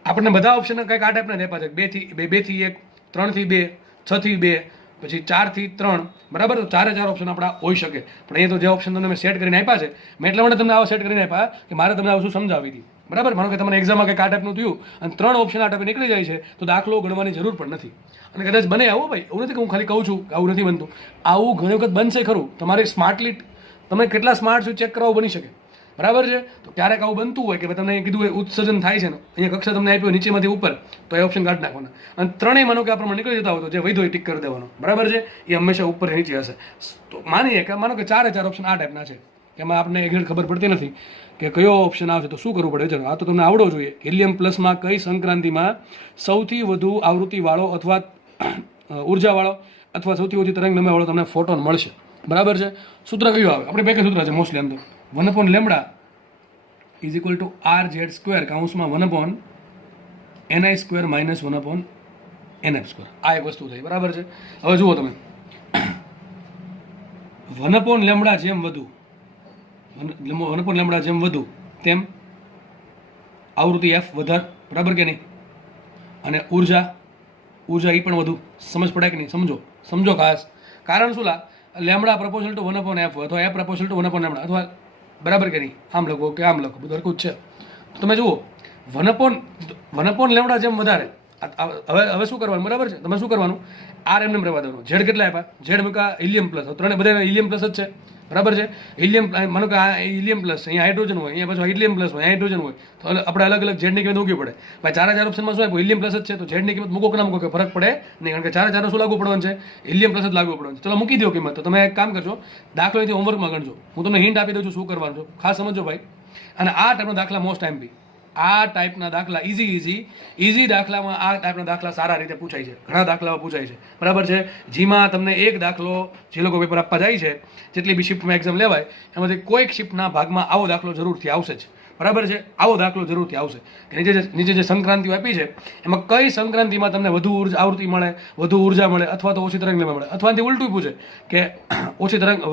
આપણને બધા ઓપ્શન કંઈક આ ટાઈપના આપ્યા છે, 2 થી 1, 3 થી 2, 6 થી 2, પછી 4 થી 3. બરાબર, તો 4 ઓપ્શન આપણા હોઈ શકે. પણ અહીંયા તો જે ઓપ્શન તમને સેટ કરીને આપ્યા છે, મેં એટલા માટે તમને આવા સેટ કરીને આપ્યા કે મારે તમને આવું શું સમજાવી હતી. બરાબર, માનો કે તમને એક્ઝામમાં કંઈક આ ટાઈપનું થયું અને 3 ઓપ્શન આ ટાઈપે નીકળી જાય છે તો દાખલો ગણવાની જરૂર પણ નથી. અને કદાચ બને આવું ભાઈ, એવું નથી કે હું ખાલી કહું છું કે આવું નથી બનતું, આવું ઘણી વખત બનશે ખરું. તમારે સ્માર્ટલી તમે કેટલા સ્માર્ટ છો ચેક કરાવવું બની શકે. બરાબર છે, તો ક્યારેક આવું બનતું હોય કે તમને કીધું હોય ઉત્સર્જન થાય છે ને, અહીંયા કક્ષા તમને આપ્યો નીચેમાંથી ઉપર, તો એ ઓપ્શન કાઢી નાખવાના. અને ત્રણેય માનો કે આ પ્રમાણે નીકળી જતા હોય તો જે વૈધો ટીક કરી દેવાનો. બરાબર છે, એ હંમેશા ઉપર નીચે હશે. તો માનો કે 4 ઓપ્શન આ ટાઈપના છે કે એમાં આપણને એક્ઝેક્ટ ખબર પડતી નથી કે કયો ઓપ્શન આવશે તો શું કરવું પડે. ચલો આ તો તમને આવડવો જોઈએ. હિલિયમ પ્લસમાં કઈ સંક્રાંતિમાં સૌથી વધુ આવૃત્તિવાળો અથવા ઉર્જાવાળો અથવા સૌથી ઓછી તરંગ લંબાઈવાળો તમને ફોટોન મળશે. બરાબર છે, સૂત્ર કયું આવે? આપણે બે સૂત્ર છે મોસ્ટલી. આમ તો 1/λ ઇઝ ઇક્વલ ટુ RZ² કાઉન્સમાં 1/Ni² માઇનસ 1/NF². આ એક વસ્તુ થઈ. બરાબર છે, હવે જુઓ તમે 1/λ જેમ વધુ તેમ આવૃત્તિ F વધારે. બરાબર કે નહીં? અને ઉર્જા એ પણ વધુ. સમજ પડે કે નહીં? સમજો ખાસ. કારણ શું? લેમડા પ્રપોઝલ ટુ 1/F અથવા F પ્રપોઝલ ટુ 1/λ અથવા બરાબર કે નહીં? આમ લખો કે આમ લખો, બધું હરખું જ છે. તમે જુઓ 1/λ જેમ વધારે. હવે શું કરવાનું? બરાબર છે, તમે શું કરવાનું? R એમને રહેવા દેવાનું. ઝેડ કેટલા આપ્યા? ઝેડ મૂકા હિલિયમ પ્લસ, ત્રણે બધા હિલિયમ પ્લસ જ છે. બરાબર છે, હિલિયમ માનો કે આ હિલિયમ પ્લસ, અહીંયા હાઇડ્રોજન હોય, અહીંયા પાછું હિલિયમ પ્લસ હોય, હાઇડ્રોજન હોય, તો આપણે અલગ અલગ ઝેડની કિંમત મૂકવી પડે. ભાઈ 4 ઓપ્શનમાં શું આપ્યું? હિલિયમ પ્લસ જ છે, તો ઝેડની કિંમત મૂકો કે ના મૂકો કે ફરક પડે નહીં, કારણ કે 4 શું લાગુ પડવાનું છે? હિલિયમ પ્લસ જ લાગુ પડવાનું છે. ચલો મૂકી દો કિંમત. તો તમે એક કામ કરજો, દાખલો અહીંથી હોમવર્કમાં ગણજો. હું તમને હિન્ટ આપી દઉં છું શું કરવાનું છે, ખાસ સમજો ભાઈ. અને આ ટાઈપના દાખલા મોસ્ટ ટાઈમ બી આ ટાઈપના દાખલા ઇઝી દાખલામાં આ ટાઈપના દાખલા સારા રીતે પૂછાય છે. ઘણા દાખલાઓ પૂછાય છે. બરાબર છે, જેમાં તમને એક દાખલો જે લોકો પેપર આપવા જાય છે, જેટલી બી શિફ્ટમાં એક્ઝામ લેવાય એમાંથી કોઈક શિફ્ટના ભાગમાં આવો દાખલો જરૂરથી આવશે જ. બરાબર છે, આવો દાખલો જરૂરથી આવશે કે નીચે જે સંક્રાંતિઓ આપી છે એમાં કઈ સંક્રાંતિમાં તમને વધુ આવૃત્તિ મળે, વધુ ઉર્જા મળે અથવા તો ઓછી તરંગ લંબાઈ મળે, અથવા ઉલટું પૂછે કે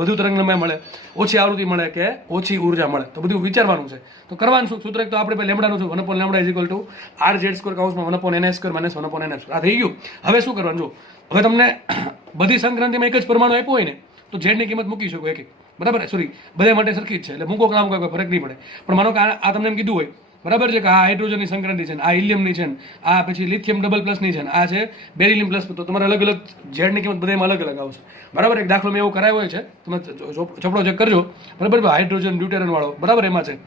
વધુ તરંગ લંબાઈ મળે, ઓછી આવૃત્તિ મળે કે ઓછી ઉર્જા મળે. તો બધું વિચારવાનું છે. તો કરવાનું શું? સૂત્ર તો આપણે લેમડાનું છે 1/λ ઇઝ ઇક્વલ ટુ RZ² કાઉન્સમાં 1/Ni² માઇનસ 1/NF². આ થઈ ગયું. હવે શું કરવાનું? જો હવે તમને બધી સંક્રાંતિમાં એક જ પરમાણુ આપ્યો હોય ને તો ઝેડની કિંમત મૂકી શકો એક. બરાબર, સોરી, બધા માટે સરખી જ છે એટલે મૂકો કે ના મૂકો કોઈ ફરક નહીં પડે. પણ માનો કે આ તમને એમ કીધું હોય બરાબર છે કે આ હાઇડ્રોજનની સંક્રાંતિ છે, આ હિલિયમની છે, આ પછી લિથિયમ ડબલ પ્લસની છે, આ છે બેરિલિયમ પ્લસ. તો તમારે અલગ અલગ ઝેડની કિંમત બધામાં અલગ અલગ આવશે. બરાબર, એક દાખલો મેં એવો કરાયો હોય છે, તમે ચોપડો ચેક કરજો. બરાબર, હાઇડ્રોજન ડ્યુટેરન વાળો બરાબર એમાં છે.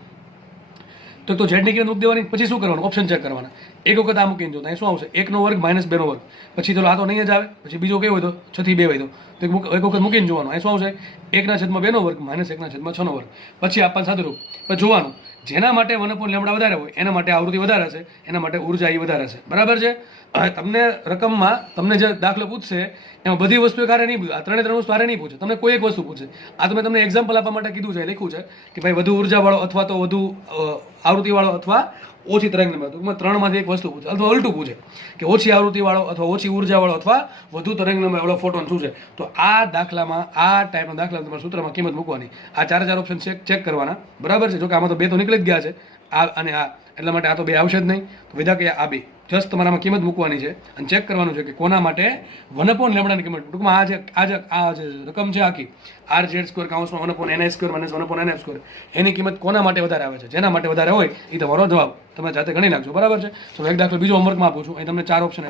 તો ઝેડની કિંમત મૂકી દેવાની, પછી શું કરવાનું, ઓપ્શન ચેક કરવાના. એક વખત આ મૂકીને જો, અહીં શું આવશે, 1 વર્ગ માઇનસ 2 વર્ગ. પછી તો આ તો નહીં જ આવે, પછી બીજો કયો હોય તો 6 થી 2 હોય તો એક વખત મૂકીને જોવાનું. અહીં શું આવશે, 1/2 વર્ગ માઇનસ 1/6 વર્ગ. પછી આપવાનું સાદું રૂપ. પછી જોવાનું જેના માટે 1/λ વધારે હોય એના માટે આવૃત્તિ વધારે છે, એના માટે ઉર્જા એ વધારે છે. બરાબર છે. તમને રકમમાં તમને જે દાખલો પૂછશે એમાં બધી વસ્તુ કાર્ય નહીં પૂછે, આ ત્રણ વસ્તુ કાર્ય નહીં પૂછે, તમને કોઈ એક વસ્તુ પૂછે. આ તો મેં તમને એક્ઝામ્પલ આપવા માટે કીધું છે, લખ્યું છે કે ભાઈ વધુ ઉર્જાવાળો અથવા તો વધુ આવૃત્તિવાળો અથવા ઓછી તરંગલંબાઈ. ટૂંકમાં ત્રણમાંથી એક વસ્તુ પૂછે, અથવા ઉલટું પૂછે કે ઓછી આવૃત્તિવાળો અથવા ઓછી ઉર્જાવાળો અથવા વધુ તરંગલંબાઈવાળો ફોટોન શું છે. તો આ દાખલામાં, આ ટાઈપના દાખલા તમારા સૂત્રમાં કિંમત મૂકવાની, આ 4 ઓપ્શન ચેક કરવાના. બરાબર છે. જો કે આમાં તો 2 તો નીકળી જ ગયા છે, આ અને આ, એટલા માટે આ તો 2 આવશે જ નહીં. તો વિધા કે આ 2 જસ્ટ તમારામાં કિંમત મૂકવાની છે અને ચેક કરવાનું છે કે કોના માટે 1/λની કિંમત. ટૂંકમાં આ જે રકમ છે આખી RZ² કાઉન્સમાં 1/ni² માઇનસ 1/nf², એની કિંમત કોના માટે વધારે આવે છે, જેના માટે વધારે હોય એ તમારો જવાબ તમે જાતે ગણી નાખજો. બરાબર છે. તો એક દાખલો બીજો હોમવર્કમાં આપું છું. અહીં તમને 4 ઓપ્શન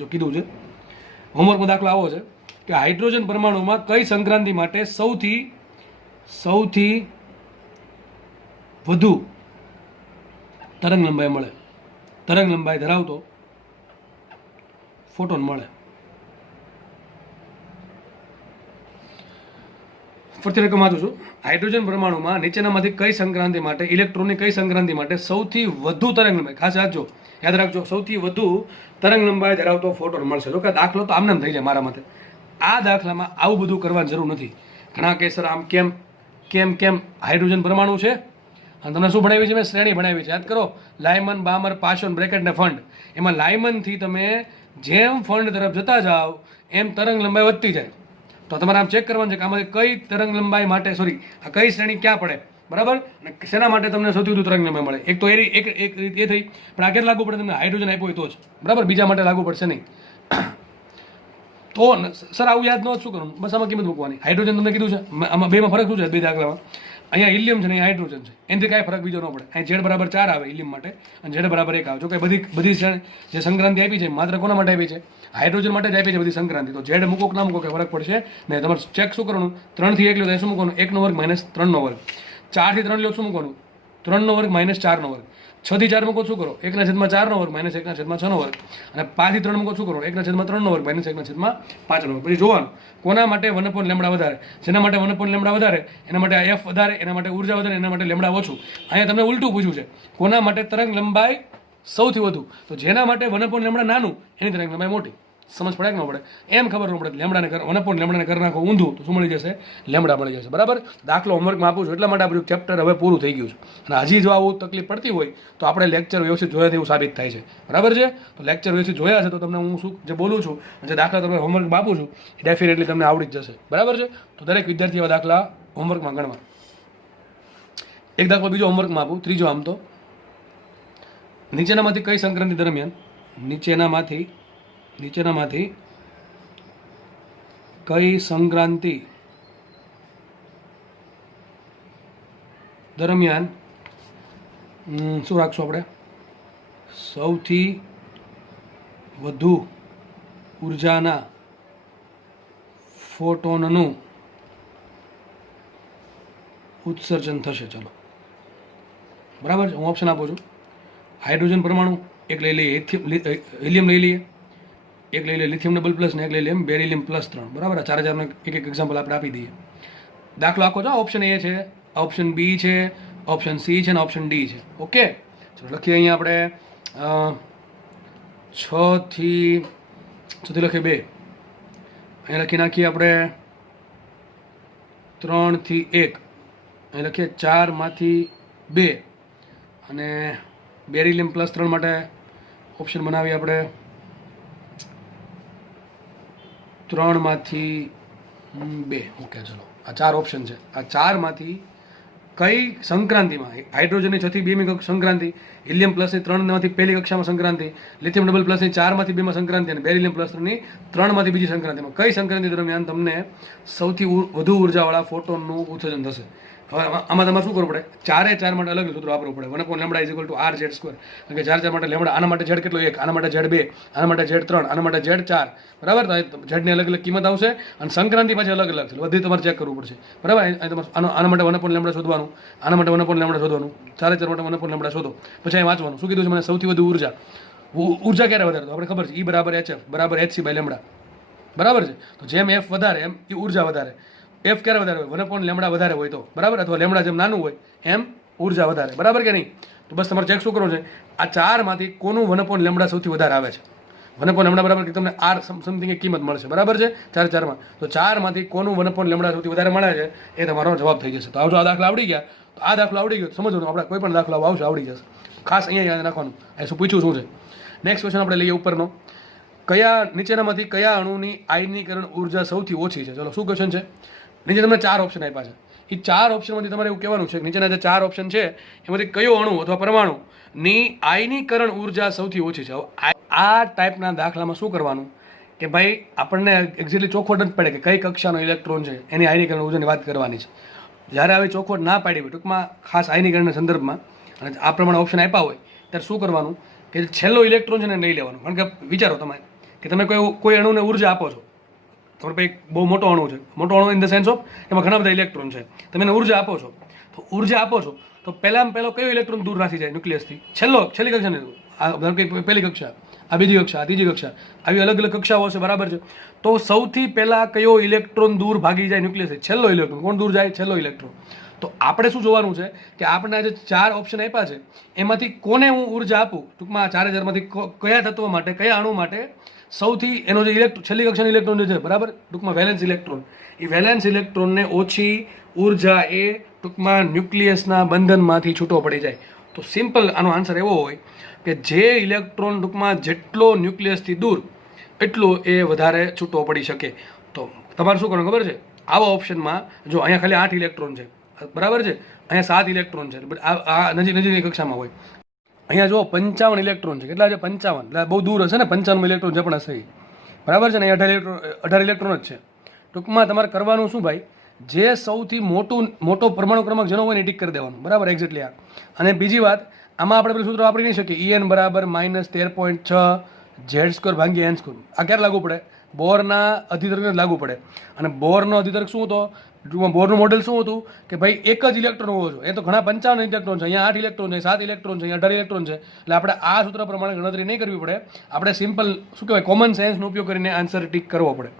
જો કીધું છે. હોમવર્કનો દાખલો આવો છે કે હાઇડ્રોજન પરમાણુમાં કઈ સંક્રાંતિ માટે સૌથી વધુ તરંગ લંબાઈ મળે, તરંગ લંબાઈ ધરાવતો ફોટોન મળે. ફરીથી રકમ વાંચું છું. હાઇડ્રોજન પરમાણુમાં નીચેનામાંથી કઈ સંક્રાંતિ માટે, ઇલેક્ટ્રોનની કઈ સંક્રાંતિ માટે સૌથી વધુ તરંગ લંબાઈ, ખાસ યાદ રાખજો, સૌથી વધુ તરંગ લંબાઈ ધરાવતો ફોટોન મળશે. જો કે દાખલો તો આમને થઈ જાય મારા મતે. આ દાખલામાં આવું બધું કરવાની જરૂર નથી. ઘણા કે સર આમ કેમ હાઇડ્રોજન પરમાણુ છે અને તમને શું ભણાવી છે, મેં શ્રેણી ભણાવી છે, યાદ કરો. લાયમન, બામર, પાશોન, બ્રેકેટ ને ફંડ. એમાં લાયમનથી તમે જેમ ફંડ તરફ જતા જાઓ એમ તરંગ લંબાઈ વધતી જાય. તો તમારે આમ ચેક કરવાનું છે કે આમાંથી કઈ તરંગ લંબાઈ માટે, આ કઈ શ્રેણી ક્યાં પડે. બરાબર, અને શેના માટે તમને સૌથી વધુ તરંગ લંબાઈ મળે. એક તો એક રીત એ થઈ, પણ આ ક્યારે લાગુ પડે, તમને હાઇડ્રોજન આપ્યું હોય તો જ. બરાબર, બીજા માટે લાગુ પડશે નહીં. તો સર આવું યાદ ન શું કરવું, બસ આમાં કિંમત મૂકવાની. હાઇડ્રોજન તમને કીધું છે, આમાં બેમાં ફરક શું છે, 2 દાખલામાં. અહીંયા હિલિયમ છે ને અહીંયા હાઇડ્રોજન છે, એનાથી કાંઈ ફરક બીજો ન પડે. અહીં Z = 4 આવે હિલિયમ માટે અને Z = 1 આવે. જો કે બધી જે સંક્રાંતિ આપી છે માત્ર કોના માટે આપી છે, હાઇડ્રોજન માટે જ આપી છે બધી સંક્રાંતિ. તો Z મૂકો કે ના મૂકો કે ફરક પડશે ને. તમારે ચેક શું કરવાનું, 3 થી 1 લો તો શું મૂકવાનું, 1 વર્ગ માઇનસ 3 વર્ગ. 4 થી 3 લો શું મૂકવાનું, 3 વર્ગ માઇનસ 4 વર્ગ. 6 થી 4 મૂકો શું કરો, 1/4 વર્ગ માઇનસ 1/6 વર્ગ. અને 5 થી 3 મૂકો શું કરો, 1/3 વર્ગ માઇનસ 1/5 વર્ગ. પછી જોવાનું કોના માટે 1/λ વધારે, જેના માટે 1/λ વધારે એના માટે F વધારે, એના માટે ઉર્જા વધારે, એના માટે લેમડા ઓછું. અહીંયા તમને ઉલટું પૂછ્યું છે, કોના માટે તરંગ લંબાઈ સૌથી વધુ. તો જેના માટે 1/λ નાનું એની તરંગ લંબાઈ મોટી. સમજ પડે કે ન પડે, એમ ખબર ન પડે. લેમડાને 1/λ કરી નાખો ઊંધું તો શું મળી જશે, લેમડા મળી જશે. બરાબર, દાખલો હોમવર્કમાં આપું છું એટલા માટે આપણું ચેપ્ટર હવે પૂરું થઈ ગયું છે. અને હજી જો આવું તકલીફ પડતી હોય તો આપણે લેક્ચર વ્યવસ્થિત જોયા તેવું સાબિત થાય છે. બરાબર છે. તો લેક્ચર વ્યવસ્થિત જોયા છે તો તમને હું શું જે બોલું છું, જે દાખલા તમે હોમવર્કમાં આપું છું એ ડેફિનેટલી તમને આવડી જ જશે. બરાબર છે. તો દરેક વિદ્યાર્થી એવા દાખલા હોમવર્કમાં ગણવા. એક દાખલો બીજો હોમવર્કમાં આપું, ત્રીજો. આમ તો નીચેનામાંથી કઈ સંક્રાંતિ દરમિયાન, નીચેનામાંથી કઈ સંક્રાંતિ દરમિયાન શું રાખશું આપણે, સૌથી વધુ ઉર્જાના ફોટોનનું ઉત્સર્જન થશે. ચલો બરાબર છે. હું ઓપ્શન આપું છું. હાઇડ્રોજન પરમાણુ એક લઈ લઈએ, હિલિયમ લઈ લઈએ, એક લઈ લઈએ લિથિયમ ડબલ પ્લસ ને એક લઈ લઈએ બેરિલિયમ +3. બરાબર, 4000 એક એક્ઝામ્પલ આપણે આપી દઈએ. દાખલો આખો જો ઓપ્શન A છે, ઓપ્શન B છે, ઓપ્શન C છે અને ઓપ્શન D છે. ઓકે, ચલો લખીએ. અહીંયા આપણે 6 થી લખીએ 2, અહીંયા લખી નાખીએ આપણે 3 થી 1, અહીં લખીએ 4 માંથી 2 અને બેરિલિયમ +3 માટે ઓપ્શન બનાવીએ આપણે 3 માંથી 2. ઓકે, ચલો આ 4 ઓપ્શન છે. આ 4 માંથી કઈ સંક્રાંતિમાં, હાઇડ્રોજનની 6 થી 2મી સંક્રાંતિ, હિલિયમ +3 માંથી પહેલી કક્ષામાં સંક્રાંતિ, લિથિયમ ડબલ પ્લસની 4 માંથી 2માં સંક્રાંતિ અને બેરિલિયમ +3ની 3 માંથી બીજી સંક્રાંતિમાં કઈ સંક્રાંતિ દરમિયાન તમને સૌથી વધુ ઉર્જાવાળા ફોટોનનું ઉત્સર્જન થશે. હવે આમાં તમારે શું કરવું પડે? ચારે ચાર માટે અલગ સૂત્ર વાપરવું પડે. 1/λ is equal to R Z square. કારણ કે ચાર ચાર માટે લેમડા, આના માટે ઝેડ કેટલો? 1, આના માટે ઝેડ 2, આના માટે ઝેડ 3, આના માટે ઝેડ 4. બરાબર? તો ઝેડની અલગ અલગ કિંમત આવશે અને સંક્રાંતિ પાછી અલગ અલગ છે. બધી તમારે ચેક કરવું પડશે. બરાબર? તમારે આના માટે 1/λ શોધવાનું, આના માટે 1/λ શોધવાનું, ચારે ચાર માટે 1/λ શોધો. પછી અહીં વાંચવાનું શું કીધું છે મને? સૌથી વધુ ઉર્જા ક્યારે વધારે? તો આપણે ખબર છે E બરાબર HF બરાબર HC/λ. બરાબર છે? તો જેમ F વધારે એમ એ ઉર્જા વધારે. F ક્યારે વધારે હોય? 1/λ વધારે હોય તો. બરાબર? અથવા લેમડા જેમ નાનું હોય એમ ઉર્જા વધારે. બરાબર કે નહીં? તો બસ તમારે ચેક શું કરવું છે? આ ચારમાંથી કોનું 1/λ સૌથી વધારે આવે છે? 1/λ બરાબર કે તમને આર સમથિંગ એક કિંમત મળશે. બરાબર છે? ચારમાં તો ચારમાંથી કોનું 1/λ સૌથી વધારે મળે છે એ તમારો જવાબ થઈ જશે. તો આવજો, આ દાખલા આવડી ગયા. તો આ દાખલો આવડી ગયો સમજવાનું, આપણે કોઈ પણ દાખલો આવશે આવડી જશે. ખાસ અહીંયા યાદ રાખવાનું એ શું પૂછ્યું શું છે. નેક્સ્ટ ક્વેશ્ચન આપણે લઈએ ઉપરનો. કયા નીચેનામાંથી કયા અણુની આયનીકરણ ઉર્જા સૌથી ઓછી છે? ચલો શું ક્વેશ્ચન છે? નીચે તમને 4 ઓપ્શન આપ્યા છે. એ 4 ઓપ્શનમાંથી તમારે એવું કહેવાનું છે કે નીચેના જે 4 ઓપ્શન છે એમાંથી કયો અણુ અથવા પરમાણુની આયનીકરણ ઉર્જા સૌથી ઓછી છે. આ ટાઈપના દાખલામાં શું કરવાનું કે ભાઈ આપણને એક્ઝેક્ટલી ચોખવટ નથી પડે કે કઈ કક્ષાનો ઇલેક્ટ્રોન છે એની આયનીકરણ ઉર્જાની વાત કરવાની છે. જ્યારે આવી ચોખવટ ના પાડી હોય ટૂંકમાં ખાસ આયનીકરણના સંદર્ભમાં અને આ પ્રમાણે ઓપ્શન આપ્યા હોય ત્યારે શું કરવાનું કે છેલ્લો ઇલેક્ટ્રોન છે ને લઈ લેવાનું. કારણ કે વિચારો તમે કે તમે કોઈ અણુને ઉર્જા આપો છો. તમારે ભાઈ બહુ મોટો અણુ છે, મોટો અણુ ઇન ધ સેન્સ ઓફ એમાં ઘણા બધા ઇલેક્ટ્રોન છે, તમે એને ઉર્જા આપો છો. તો ઉર્જા આપો છો તો પહેલામાં પહેલો કયો ઇલેક્ટ્રોન દૂર રાખી જાય ન્યુક્લિયસથી? છેલ્લી કક્ષાને, પહેલી કક્ષા, આ બીજી કક્ષા, આ ત્રીજી કક્ષા, આવી અલગ અલગ કક્ષાઓ છે. બરાબર છે? તો સૌથી પહેલા કયો ઇલેક્ટ્રોન દૂર ભાગી જાય ન્યુક્લિયસથી? છેલ્લો ઇલેક્ટ્રોન. કોણ દૂર જાય? છેલ્લો ઇલેક્ટ્રોન. તો આપણે શું જોવાનું છે કે આપણે જે 4 ઓપ્શન આપ્યા છે એમાંથી કોને હું ઉર્જા આપું? ટૂંકમાં 4,000માંથી કયા તત્વો માટે, કયા અણુ માટે સૌથી એનો જે છેલ્લી કક્ષાનો ઇલેક્ટ્રોન જે છે, બરાબર, ટૂંકમાં વેલેન્સ ઇલેક્ટ્રોન, એ વેલેન્સ ઇલેક્ટ્રોનને ઓછી ઉર્જા એ ટૂંકમાં ન્યુક્લિયસના બંધનમાંથી છૂટો પડી જાય. તો સિમ્પલ આનો આન્સર એવો હોય કે જે ઇલેક્ટ્રોન ટૂંકમાં જેટલો ન્યુક્લિયસથી દૂર એટલો એ વધારે છૂટો પડી શકે. તો તમારે શું કરવાનું ખબર છે? આવા ઓપ્શનમાં જો અહીંયા ખાલી 8 ઇલેક્ટ્રોન છે, બરાબર છે, અહીંયા 7 ઇલેક્ટ્રોન છે, આ નજીકની કક્ષામાં હોય. અહીંયા જો 55 ઇલેક્ટ્રોન છે. કેટલા છે? 55. એટલે બહુ દૂર હશે ને, 55 ઇલેક્ટ્રોન જે પણ હશે, બરાબર છે ને? અહીંયા 18 ઇલેક્ટ્રોન જ છે. ટૂંકમાં તમારે કરવાનું શું ભાઈ? જે સૌથી મોટો પરમાણુ ક્રમાંક જેનો હોય ને ટીક કરી દેવાનું. બરાબર? એક્ઝેક્ટલી આ. અને બીજી વાત, આમાં આપણે પેલું સૂત્ર વાપરી નહીં શકીએ En બરાબર -13.6 Z² ભાગ્યા n². આ ક્યારે લાગુ પડે? બોરના અધિતર્કને લાગુ પડે. અને બોરનો અધિતર્ક શું હતો? બોરનું મોડેલ શું હતું કે ભાઈ એક જ ઇલેક્ટ્રોન હોવો જોઈએ. એ તો ઘણા 55 ઇલેક્ટ્રોન છે, અહીંયા 8 ઇલેક્ટ્રોન છે, 7 ઇલેક્ટ્રોન છે, અહીંયા 18 ઇલેક્ટ્રોન છે. એટલે આપણે આ સૂત્ર પ્રમાણે ગણતરી નહીં કરવી પડે. આપણે સિમ્પલ શું કહેવાય કોમન સેન્સનો ઉપયોગ કરીને આન્સર ટીક કરવો પડે.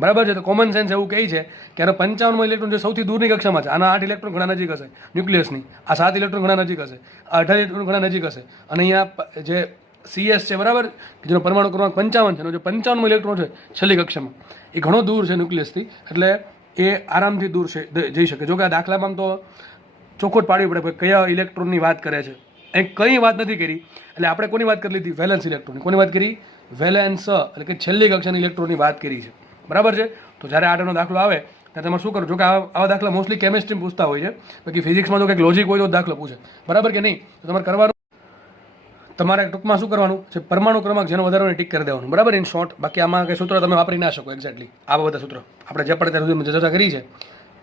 બરાબર છે? તો કોમન સેન્સ એવું કહે છે કે આનો 55માં ઇલેક્ટ્રોન જે સૌથી દૂરની કક્ષામાં છે, આના 8 ઇલેક્ટ્રોન ઘણા નજીક હશે ન્યુક્લિયસની, આ 7 ઇલેક્ટ્રોન ઘણા નજીક હશે, આ 18 ઇલેક્ટ્રોન ઘણા નજીક હશે, અને અહીંયા જે CS છે, બરાબર, જેનો પરમાણુ ક્રમાંક 55 છે, એનો જે 55મો ઇલેક્ટ્રોન છે છેલ્લી કક્ષામાં, એ ઘણો દૂર છે ન્યુક્લિયસથી, એટલે એ આરામથી દૂર જઈ શકે. જો કે આ દાખલામાં તો ચોખવટ પાડવી પડે કયા ઇલેક્ટ્રોનની વાત કરે છે. એ કંઈ વાત નથી કરી. એટલે આપણે કોની વાત કરી લીધી? વેલેન્સ ઇલેક્ટ્રોનની. કોની વાત કરી? વેલેન્સ, એટલે કે છેલ્લી કક્ષાની ઇલેક્ટ્રોનની વાત કરી છે. બરાબર છે? તો જ્યારે આનો દાખલો આવે ત્યારે તમારે શું કરવું? જો કે આવા દાખલા મોસ્ટલી કેમિસ્ટ્રી પૂછતા હોય છે, બાકી ફિઝિક્સમાં તો કંઈક લોજિક હોય તો દાખલો પૂછે. બરાબર કે નહીં? તો તમારે કરવાનું, તમારે ટૂંકમાં શું કરવાનું છે? પરમાણુ ક્રમાંક જેનો વધારે હોય ટીક કરી દેવાનું. બરાબર? In short. બાકી આમાં કંઈ સૂત્ર તમે વાપરી ના શકો એક્ઝેક્ટલી. આવા બધા સૂત્ર આપણે જે પણ અત્યાર સુધી ચર્ચા કરી છે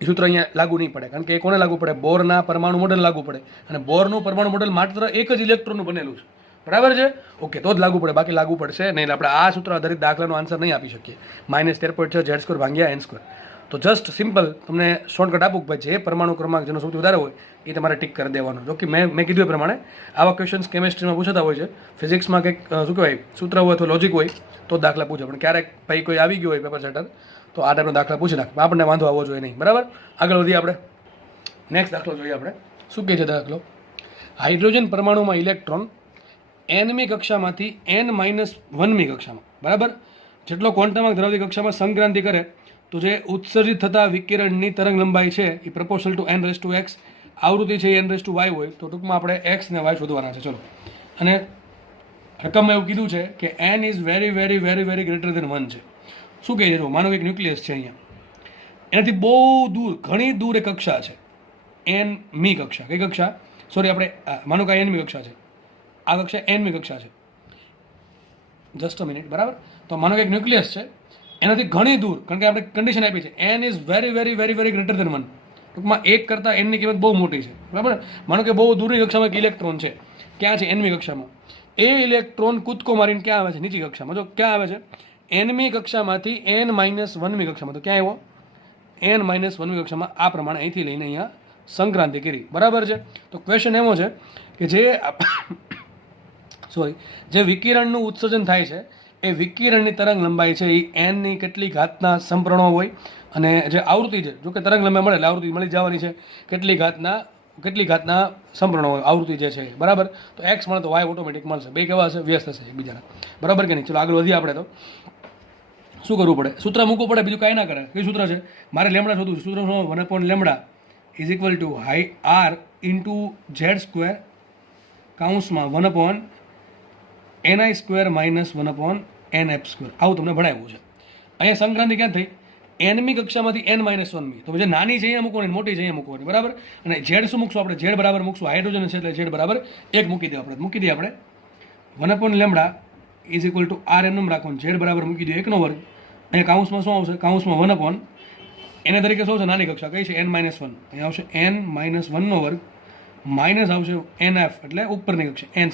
એ સૂત્ર અહીંયા લાગુ નહીં પડે. કારણ કે એ કોને લાગુ પડે? બોરના પરમાણુ મોડેલ લાગુ પડે. અને બોરનું પરમાણુ મોડેલ માત્ર એક જ ઇલેક્ટ્રોનનું બનેલું છે. બરાબર છે? ઓકે, તો જ લાગુ પડે, બાકી લાગુ પડશે નહીં. એટલે આપણે આ સૂત્ર આધારિત દાખલાનો આન્સર નહીં આપી શકીએ. -13.6 Z² ભાગ્યા n². તો જસ્ટ સિમ્પલ તમને શોર્ટકટ આપું કે ભાઈ જે પરમાણુ ક્રમાંક જેનો સૌથી વધારે હોય એ તમારે ટીક કરી દેવાનો. જો કે મેં કીધું એ પ્રમાણે આવા ક્વેશ્ચન્સ કેમિસ્ટ્રીમાં પૂછાતા હોય છે. ફિઝિક્સમાં કંઈક શું કહેવાય સૂત્ર હોય અથવા લોજિક હોય તો દાખલા પૂછે, પણ ક્યારેક ભાઈ કોઈ આવી ગયો હોય પેપર સેટર તો આ ટાઈપનો દાખલા પૂછી નાખે, આપણને વાંધો આવવો જોઈએ નહીં. બરાબર? આગળ વધીએ આપણે. નેક્સ્ટ દાખલો જોઈએ આપણે. શું કહે છે દાખલો? હાઇડ્રોજન પરમાણુમાં ઇલેક્ટ્રોન nમી કક્ષામાંથી n-1મી કક્ષામાં, બરાબર, જેટલો ક્વોન્ટમ ધરાવતી કક્ષામાં સંક્રાંતિ કરે તો જે ઉત્સર્જિત થતા વિકિરણની તરંગ લંબાઈ છે એ પ્રપોર્શનલ ટુ n⁻x, આવૃત્તિ છે એ n⁻y હોય. તો ટૂંકમાં આપણે x ને y શોધવાના છે. ચલો, અને રકમમાં એવું કીધું છે કે n is very very very very greater than 1 છે. શું કહે છે? માનો કે એક ન્યુક્લિયસ છે અહીંયા, એનાથી બહુ દૂર, ઘણી દૂર એક કક્ષા છે, nમી કક્ષા. કઈ કક્ષા? સોરી, આપણે માનો કે nમી કક્ષા છે, આ કક્ષા nમી કક્ષા છે. Just a minute. બરાબર? તો માનો કે એક ન્યુક્લિયસ છે, એનાથી ઘણી દૂર, કારણ કે આપણે કન્ડિશન આપી છે n is very very very very greater than 1. ટૂંકમાં એક કરતાં એનની કિંમત બહુ મોટી છે, બરાબર. માનો કે બહુ દૂરની કક્ષામાં એક ઇલેક્ટ્રોન છે, ક્યાં છે? એનમી કક્ષામાં. એ ઇલેક્ટ્રોન કૂદકો મારીને ક્યાં આવે છે? નીચી કક્ષામાં. જો ક્યાં આવે છે? એનમી કક્ષામાંથી n-1મી કક્ષામાં. તો ક્યાં આવ્યો? n-1મી કક્ષામાં. આ પ્રમાણે અહીંથી લઈને અહીંયા સંક્રાંતિ કરી, બરાબર છે. તો ક્વેશ્ચન એવો છે કે જે વિકિરણનું ઉત્સર્જન થાય છે એ વિકિરણની તરંગ લંબાઈ છે એ એનની કેટલી ઘાતના સમપ્રણો હોય, અને જે આવૃત્તિ છે, જો કે તરંગ લંબાઈ મળે એટલે આવૃત્તિ મળી જવાની છે, કેટલી ઘાતના સમપ્રણો હોય આવૃત્તિ જે છે, બરાબર. તો એક્સ મળે તો વાય ઓટોમેટિક મળશે. બે કેવા હશે? વ્યસ્ત હશે એકબીજાના, બરાબર કે નહીં? ચલો આગળ વધીએ. આપણે તો શું કરવું પડે? સૂત્ર મૂકવું પડે, બીજું કાંઈ ના કરે. કયું સૂત્ર છે? મારે લેમડા શોધવું છે. સૂત્ર શું? 1/λ ઇઝ ઇક્વલ ટુ હાઈ આર ઇન્ટુ ઝેડ સ્ક્વેર કૌંસમાં 1/ni² માઇનસ 1/nf². આવું તમને ભણાવ્યું છે. અહીંયા સંક્રાંતિ ક્યાં થઈ? એનમી કક્ષામાંથી n-1મી. તો જે નાની છે અહીંયા મૂકવાની, મોટી છે અહીંયા મૂકવાની, બરાબર. અને ઝેડ શું મૂકશું આપણે? ઝેડ બરાબર મૂકશું, હાઇડ્રોજન છે એટલે ઝેડ બરાબર 1 મૂકી દઈએ આપણે. 1/λ ઇઝ ઇક્વલ ટુ આર એમ રાખવાનું. ઝેડ બરાબર મૂકી દઈએ 1/2. અહીંયા કાઉન્સમાં શું આવશે? કાઉન્સમાં 1/, એના તરીકે શું છે? નાની કક્ષા કઈ છે? n-1. અહીંયા આવશે n-1² માઇનસ આવશે nf એટલે ઉપરની કક્ષા n².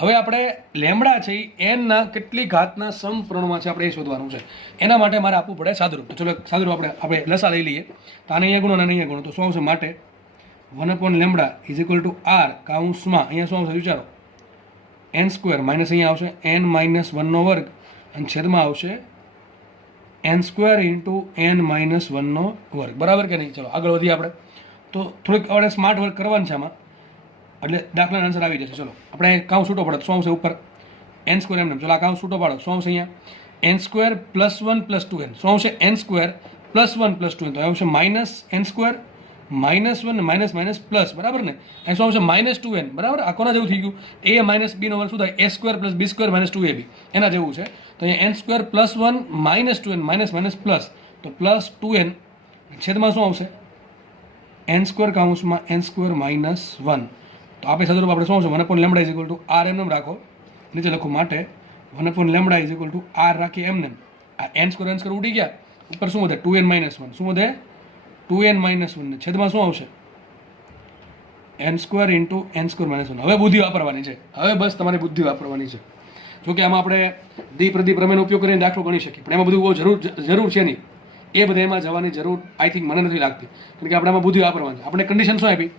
હવે આપણે લેમડા છે એ એનના કેટલી ઘાતના સમપ્રણમાં છે આપણે એ શોધવાનું છે. એના માટે મારે આપવું પડે સાદુરૂપ. તો ચલો સાદુરૂપ આપણે લસા લઈ લઈએ. તો આને અહીંયા ગુણો અને અહીંયા ગુણો. તો શું આવશે? માટે 1/λ ઇઝ ઇક્વલ ટુ આર કાઉન્સમાં અહીંયા શું આવશે? વિચારો, n² માઇનસ અહીંયા આવશે n-1² અને છેદમાં આવશે n² ઇન્ટુ n-1², બરાબર કે નહીં? ચલો આગળ વધીએ આપણે. તો થોડીક આપણે સ્માર્ટ વર્ક કરવાનું છે આમાં, એટલે દાખલાનો આન્સર આવી જશે. ચલો આપણે કાઉન્સ છૂટો પડે. શું આવશે? ઉપર n² એમને. ચલો આ કાઉન્સ છૂટો પાડો. શું આવશે? અહીંયા n² + 1 + 2n. શું આવશે? n² + 1 + 2n. તો આવશે minus n² -1 minus minus plus, બરાબર ને? અહીં શું આવશે? -2n, બરાબર. આ કોના જેવું થઈ ગયું? a માઇનસ b નો વર્ગ શું થાય? a² + b² - 2ab એના જેવું છે. તો અહીંયા n² + 1 -2n minus minus plus, તો +2n છેદમાં શું આવશે? n² કાઉન્સમાં n² - 1. તો આપણે સદરૂપ આપણે શું આવશે? 1/λ ઇઝ ઇક્વલ ટુ આર એમ રાખો. નીચે લખું માટે 1/λ ઇઝ ઇક્વલ ટુ આર રાખીએ એમને. આ n² ઉડી ગયા. ઉપર શું વધે? 2n - 1. શું વધે? 2n - 1 છેદમાં શું આવશે? n² into n² - 1. હવે બુદ્ધિ વાપરવાની છે. હવે બસ તમારી બુદ્ધિ વાપરવાની છે. જોકે આમાં આપણે દ્વિ પ્રદીપ પ્રમેયનો ઉપયોગ કરીને દાખલો ગણી શકીએ, પણ એમાં બધું બહુ જરૂર છે નહીં. એ બધા એમાં જવાની જરૂર આઈ થિંક મને નથી લાગતી, કારણ કે આપણે આમાં બુદ્ધિ વાપરવાની છે. આપણે કન્ડિશન શું આપી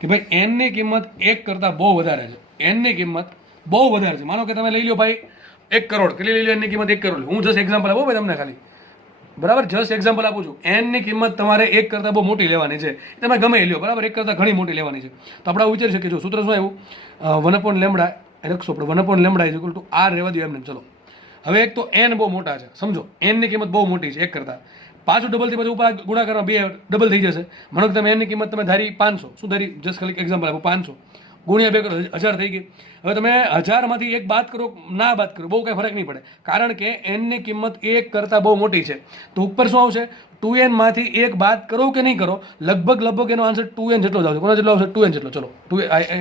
કે ભાઈ એનની કિંમત 1 કરતાં બહુ વધારે છે. એનની કિંમત બહુ વધારે છે. માનો કે તમે લઈ લો ભાઈ 1 કરોડ. કેટલી લઈ લો? એનની કિંમત 1 કરોડ. હું જસ્ટ એક્ઝામ્પલ આપું ભાઈ તમને ખાલી, બરાબર? જસ્ટ એક્ઝામ્પલ આપું છું. એનની કિંમત તમારે 1 કરતાં બહુ મોટી લેવાની છે. તમે ગમે એ લ્યો, બરાબર? 1 કરતાં ઘણી મોટી લેવાની છે. તો આપણે વિચારી શકીએ. જો સૂત્ર શું આવ્યું? 1/λ લખશું આપણે. 1/λ ઇઝ ઇક્વલ ટુ આર રહેવા દો એમને. ચલો હવે એક તો n બહુ મોટા છે, સમજો. એનની કિંમત બહુ મોટી છે 1 કરતાં. પાછું ડબલથી પછી ઉપર ગુણાકારમાં 2 ડબલ થઈ જશે. માનો કે તમે એનની કિંમત તમે ધારી 500. શું ધારી? જસ્ટ ખાલી એક્ઝામ્પલ આપો. 500 ગુણ્યા 2 કરો 1000 થઈ ગઈ. હવે તમે 1000માંથી 1 બાદ કરો, ના બાદ કરો, બહુ કંઈ ફરક નહીં પડે, કારણ કે એનની કિંમત 1 કરતાં બહુ મોટી છે. તો ઉપર શું આવશે? 2n માંથી 1 બાદ કરો કે નહીં કરો, લગભગ એનો આન્સર 2n જેટલો જ આવશે. કોનો જેટલો આવશે? 2n જેટલો. ચલો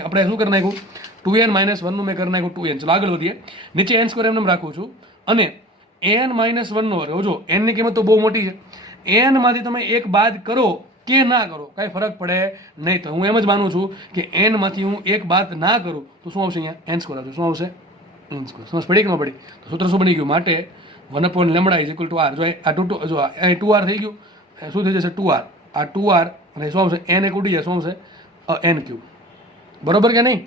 આપણે શું કરી નાખ્યું? 2n - 1 નું મેં કરી નાખ્યું 2n. ચલો આગળ વધીએ. નીચે n² એમને રાખું છું અને n - 1/2. જો n ની કિંમત તો બહુ મોટી છે. n માંથી તમે 1 બાદ કરો કે ના કરો, કાંઈ ફરક પડે નહીં. તો હું એમ જ માનું છું કે n માંથી હું 1 બાદ ના કરું તો શું આવશે? અહીંયા n² આવશે. શું આવશે? n². સમજ પડી કે ન પડી? તો સૂત્ર શું બની ગયું? માટે 1/λ ઇઝ ઇક્વલ ટુ આર. જો આ 2r થઈ ગયું, શું થઈ જશે? 2r. આ 2r અને શું આવશે? n એક ઉડી જાય. શું આવશે? n³. બરોબર કે નહીં?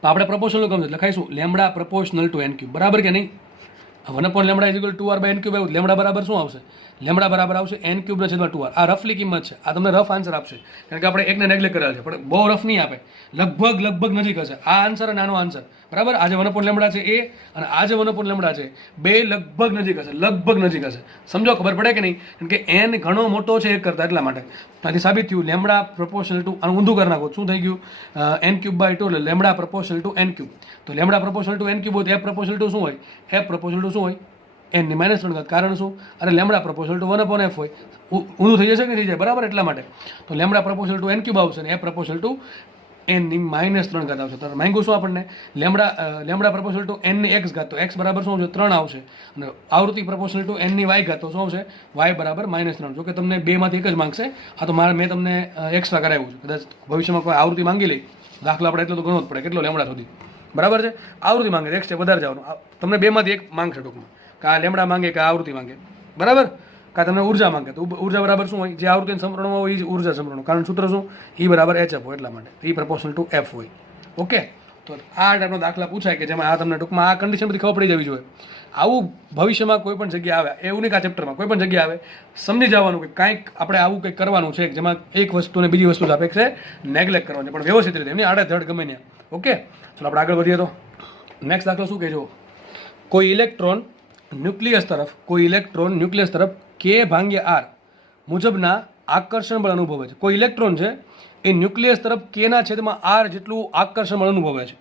તો આપણે પ્રપોર્શનલ કામ લખાઈશું લેમડા પ્રપોર્શનલ ટુ n³, બરાબર કે નહીં? 1/λ ઇઝ ઇક્વલ ટુ 2r/n³ આવ્યું. લેમડા બરાબર શું આવશે? લેમડા બરાબર આવશે n³/2r. આ રફલી કિંમત છે. આ તમને રફ આન્સર આપશે, કારણ કે આપણે એકને નેગ્લેક્ટ કરેલ છે, પણ બહુ રફ નહીં આપે. લગભગ નજીક હશે આ આન્સર અને આનો આન્સર, બરાબર? આજે 1/λ છે એ અને આજે 1/λ છે, બે લગભગ નજીક હશે. સમજો? ખબર પડે કે નહીં? કારણ કે n ઘણો મોટો છે 1 કરતાં, એટલા માટે. ત્યાંથી સાબિત થયું લેમડા પ્રપોર્શનલ ટુ, અને ઊંધું કરી નાખો. શું થઈ ગયું? n³/2 એટલે લેમડા પ્રપોર્શનલ ટુ n³. તો લેમડા પ્રપોર્શનલ ટુ n³ હોય તો f પ્રપોર્શનલ ટુ શું હોય? f પ્રપોર્શનલ ટુ શું હોય? n ની -3 કારણ શું? અને લેમડા પ્રપોર્શનલ ટુ 1/f હોય. ઊંધું થઈ જશે કે થઈ જાય, બરાબર? એટલા માટે તો લેમડા પ્રપોર્શનલ ટુ n³ આવશે અને f પ્રપોર્શનલ ટુ એનની -3 ઘાત આવશે. તો માંગ્યું શું આપણને? લેમડા પ્રપોર્શનલ ટુ એનની એક્સ ઘાત, તો એક્સ બરાબર શું આવશે? 3 આવશે. અને આવૃત્તિ પ્રપોર્શનલ ટુ એનની વાય ઘાત, તો શું આવશે? વાય બરાબર -3. જો કે તમને બેમાંથી એક જ માંગશે. આ તો મેં તમને એક્સ્ટ્રા કરાવ્યું છે. કદાચ ભવિષ્યમાં કોઈ આવૃત્તિ માંગી લે દાખલા આપણે એટલો તો ગણવો જ પડે, કેટલો લેમડા સુધી, બરાબર છે. આવૃત્તિ માંગે એક સ્ટેપ વધારે જવાનું, તમને બેમાંથી એક માંગશે ટૂંકમાં, કે આ લેમડા માંગે કે આવૃત્તિ માંગે, બરાબર. કાં તમને ઉર્જા માંગે, તો ઉર્જા બરાબર શું હોય? જે આવૃત્તિ સમપ્રમાણમાં હોય એ ઉર્જા સમપ્રમાણ, કારણ સૂત્ર શું? E બરાબર HF હોય, એટલા માટે E પ્રપોર્શનલ ટુ F હોય. ઓકે, તો આ ટાઈપનો દાખલા પૂછાય કે જેમાં આ તમને ટૂંકમાં આ કન્ડિશન બધી ખબર પડી જવી જોઈએ. આવું ભવિષ્યમાં કોઈ પણ જગ્યાએ આવે, એવું નહીં કે આ ચેપ્ટરમાં કોઈ પણ જગ્યાએ આવે, સમજી જવાનું કે કાંઈક આપણે આવું કંઈક કરવાનું છે જેમાં એક વસ્તુને બીજી વસ્તુ સાપેક્ષ છે નેગ્લેક્ટ કરવાની છે, પણ વ્યવસ્થિત રીતે, એમની આડેધડ ગમે ત્યાં. ઓકે, ચલો આપણે આગળ વધીએ. તો નેક્સ્ટ દાખલો શું કહે જો? કોઈ ઇલેક્ટ્રોન ન્યુક્લિયસ તરફ K/R મુજબના આકર્ષણ બળ અનુભવે છે. કોઈ ઇલેક્ટ્રોન છે એ ન્યુક્લિયસ તરફ K/R જેટલું આકર્ષણ બળ અનુભવે છે.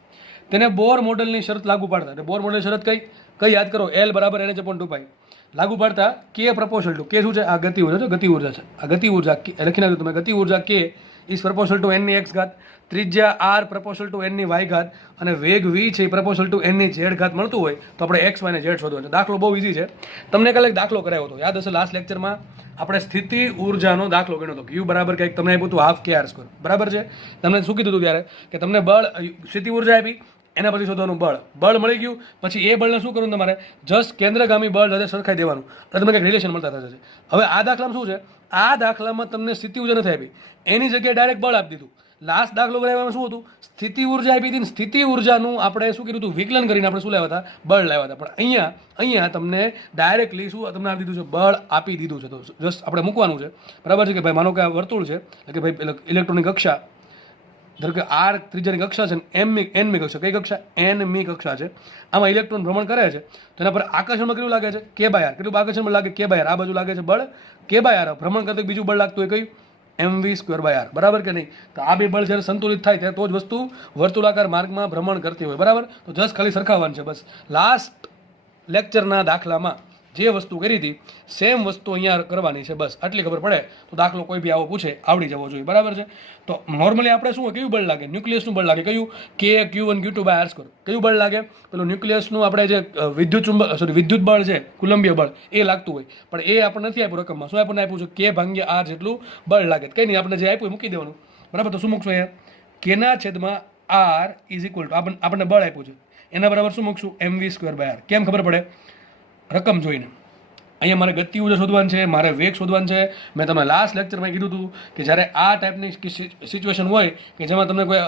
તેને બોર મોડેલની શરત લાગુ પાડતા, એટલે બોર મોડેલની શરત કઈ યાદ કરો? L બરાબર NH/2π લાગુ પાડતા K પ્રપોર્શનલ ટુ, K શું છે? આ ગતિ ઉર્જા છે, ગતિ ઉર્જા છે. આ ગતિ ઉર્જા લખી નાખ્યું તમે, ગતિ ઉર્જા K is proportional two n ની x ઘાત, ત્રિજ્યા R પ્રપોર્શનલ ટુ n ની y ઘાત, અને વેગ v છે એ પ્રપોર્શનલ ટુ n ની z ઘાત મળતું હોય તો આપણે x, y ને z શોધવાનું છે. દાખલો બહુ ઇઝી છે. તમને કાલે એક દાખલો કરાયો હતો, યાદ હશે, લાસ્ટ લેક્ચરમાં આપણે સ્થિતિ ઉર્જાનો દાખલો ગણ્યો હતો. Q બરાબર કંઈક તમને આપ્યું હતું ½ kr², બરાબર છે. તમને શું કીધું હતું ત્યારે? કે તમને બળ, સ્થિતિ ઉર્જા આપી, એના પછી શોધવાનું બળ મળી ગયું. પછી એ બળને શું કરવું? તમારે જસ્ટ કેન્દ્રગામી બળ સાથે સરખાઈ દેવાનું, એટલે તમને કંઈક રિલેશન મળતા થશે. હવે આ દાખલામાં શું છે? આ દાખલામાં તમને સ્થિતિ ઉર્જા નથી આપી, એની જગ્યાએ ડાયરેક્ટ બળ આપી દીધું. લાસ્ટ દાખલો કરાવવામાં શું હતું? સ્થિતિ ઉર્જા આપી હતી. સ્થિતિ ઉર્જાનું આપણે શું કર્યું હતું? વિકલન કરીને આપણે શું લાવ્યા હતા? બળ લાવ્યા હતા. પણ અહીંયા તમને ડાયરેક્ટલી શું તમને આપી દીધું છે? બળ આપી દીધું છે. તો જસ્ટ આપણે મૂકવાનું છે, બરાબર છે. કે ભાઈ માનો કે આ વર્તુળ છે, કે ભાઈ ઇલેક્ટ્રોનની કક્ષા, ધારો કે R ત્રિજ્યાની કક્ષા છે, nમી કક્ષા. કઈ કક્ષા? nમી કક્ષા છે. આમાં ઇલેક્ટ્રોન ભ્રમણ કરે છે, તો એના પર આકર્ષણમાં કેટલું લાગે છે? K/R. કેટલું આકર્ષણમાં લાગે? K/R. આ બાજુ લાગે છે બળ K/R. ભ્રમણ કરતું બીજું બળ લાગતું હોય કયું? mv²/r, બરાબર કે નહીં? તો આ બે બળ જ્યારે સંતુલિત થાય ત્યારે તો જ વસ્તુ વર્તુળાકાર માર્ગમાં ભ્રમણ કરતી હોય, બરાબર. તો જસ્ટ ખાલી સરખાવવાનું છે બસ. લાસ્ટ લેક્ચરના દાખલામાં જે વસ્તુ કરી હતી સેમ વસ્તુ અહીંયા કરવાની છે, બસ આટલી ખબર પડે તો દાખલો કોઈ બી આવો પૂછે આવડી જવો જોઈએ, બરાબર છે. તો નોર્મલી આપણે શું હોય, કયું બળ લાગે? ન્યુક્લિયસનું બળ લાગે. કયું? K Q1Q2/r². કયું બળ લાગે? પેલું ન્યુક્લિયસનું આપણે જે વિદ્યુત બળ છે, કુલંબીય બળ, એ લાગતું હોય. પણ એ આપણને નથી આપ્યું રકમમાં. શું આપણને આપ્યું છે? K/R જેટલું બળ લાગે. કંઈ નહીં, આપણે જે આપ્યું એ મૂકી દેવાનું, બરાબર. તો શું મૂકશું અહીંયા? K/R ઇઝ ઇક્વલ ટુ આપણને બળ આપ્યું છે એના બરાબર શું મૂકશું? mv²/r. કેમ ખબર પડે? રકમ જોઈને. અહીંયા મારે ગતિ ઉર્જા શોધવાની છે, મારે વેગ શોધવાનું છે. મેં તમને લાસ્ટ લેક્ચરમાં કીધું હતું કે જ્યારે આ ટાઈપની સિચ્યુએશન હોય કે જેમાં તમને કોઈ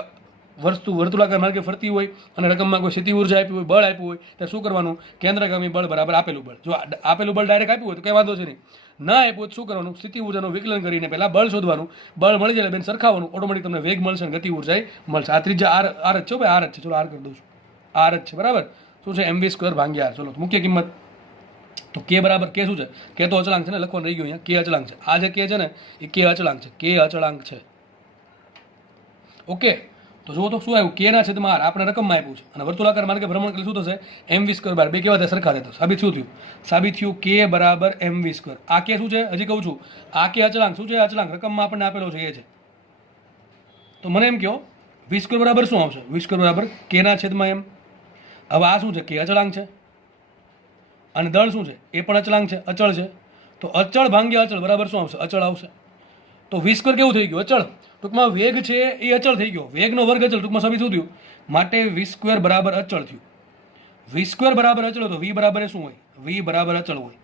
વર્તુળાકાર માર્ગે ફરતી હોય અને રકમમાં કોઈ સ્થિતિ ઉર્જા આપી હોય, બળ આપ્યું હોય, ત્યારે શું કરવાનું? કેન્દ્રગામી બળ બરાબર આપેલું બળ. જો આપેલું બળ ડાયરેક્ટ આપ્યું હોય તો કંઈ વાંધો છે નહીં. ના આપ્યું હોય શું કરવાનું? સ્થિતિ ઉર્જાનું વિકલન કરીને પહેલાં બળ શોધવાનું. બળ મળી જાય બેન સરખાવવાનું, ઓટોમેટિક તમને વેગ મળશે અને ગતિ ઉર્જા મળશે. આ ત્રિજ્યા R જ છે ભાઈ, R જ છે. ચલો R કરી દઉં છું, R જ છે, બરાબર. શું છે? mv²/r. ચલો મુખ્ય કિંમત તો K બરાબર, K શું છે? K તો અચળાંક છે ને, લખવાનું રહી ગયું અહીંયા. K અચળાંક છે. આ જે K છે ને એ K અચળાંક છે. K અચળાંક છે. ઓકે, તો જુઓ તો શું આવ્યું? K/R આપણે રકમમાં આપ્યું છે અને વર્તુળાકાર માર્ગે ભ્રમણ કરે શું થશે? mv²/r. બે કેવા થાય? સરખા થાય. સાબિત શું થયું? સાબિત થયું K બરાબર mv². આ K શું છે? હજી કહું છું, આ K અચળાંક. શું છે? અચળાંક રકમમાં આપણને આપેલો છે એ છે. તો મને એમ કહો v² બરાબર શું આવશે? v² બરાબર K/m. હવે આ શું છે? K અચળાંક છે અને દળ શું છે? એ પણ અચળાંક છે, અચળ છે. તો અચળ ભાંગ્યા અચળ બરાબર શું આવશે? અચળ આવશે. તો v² કેવું થઈ ગયું? અચળ. ટૂંકમાં વેગ છે એ અચળ થઈ ગયો, વેગનો વર્ગ અચળ. ટૂંકમાં સાબિત શું થયું? માટે v² બરાબર અચળ થયું. v² બરાબર અચળ તો v બરાબર શું હોય? v બરાબર અચળ હોય.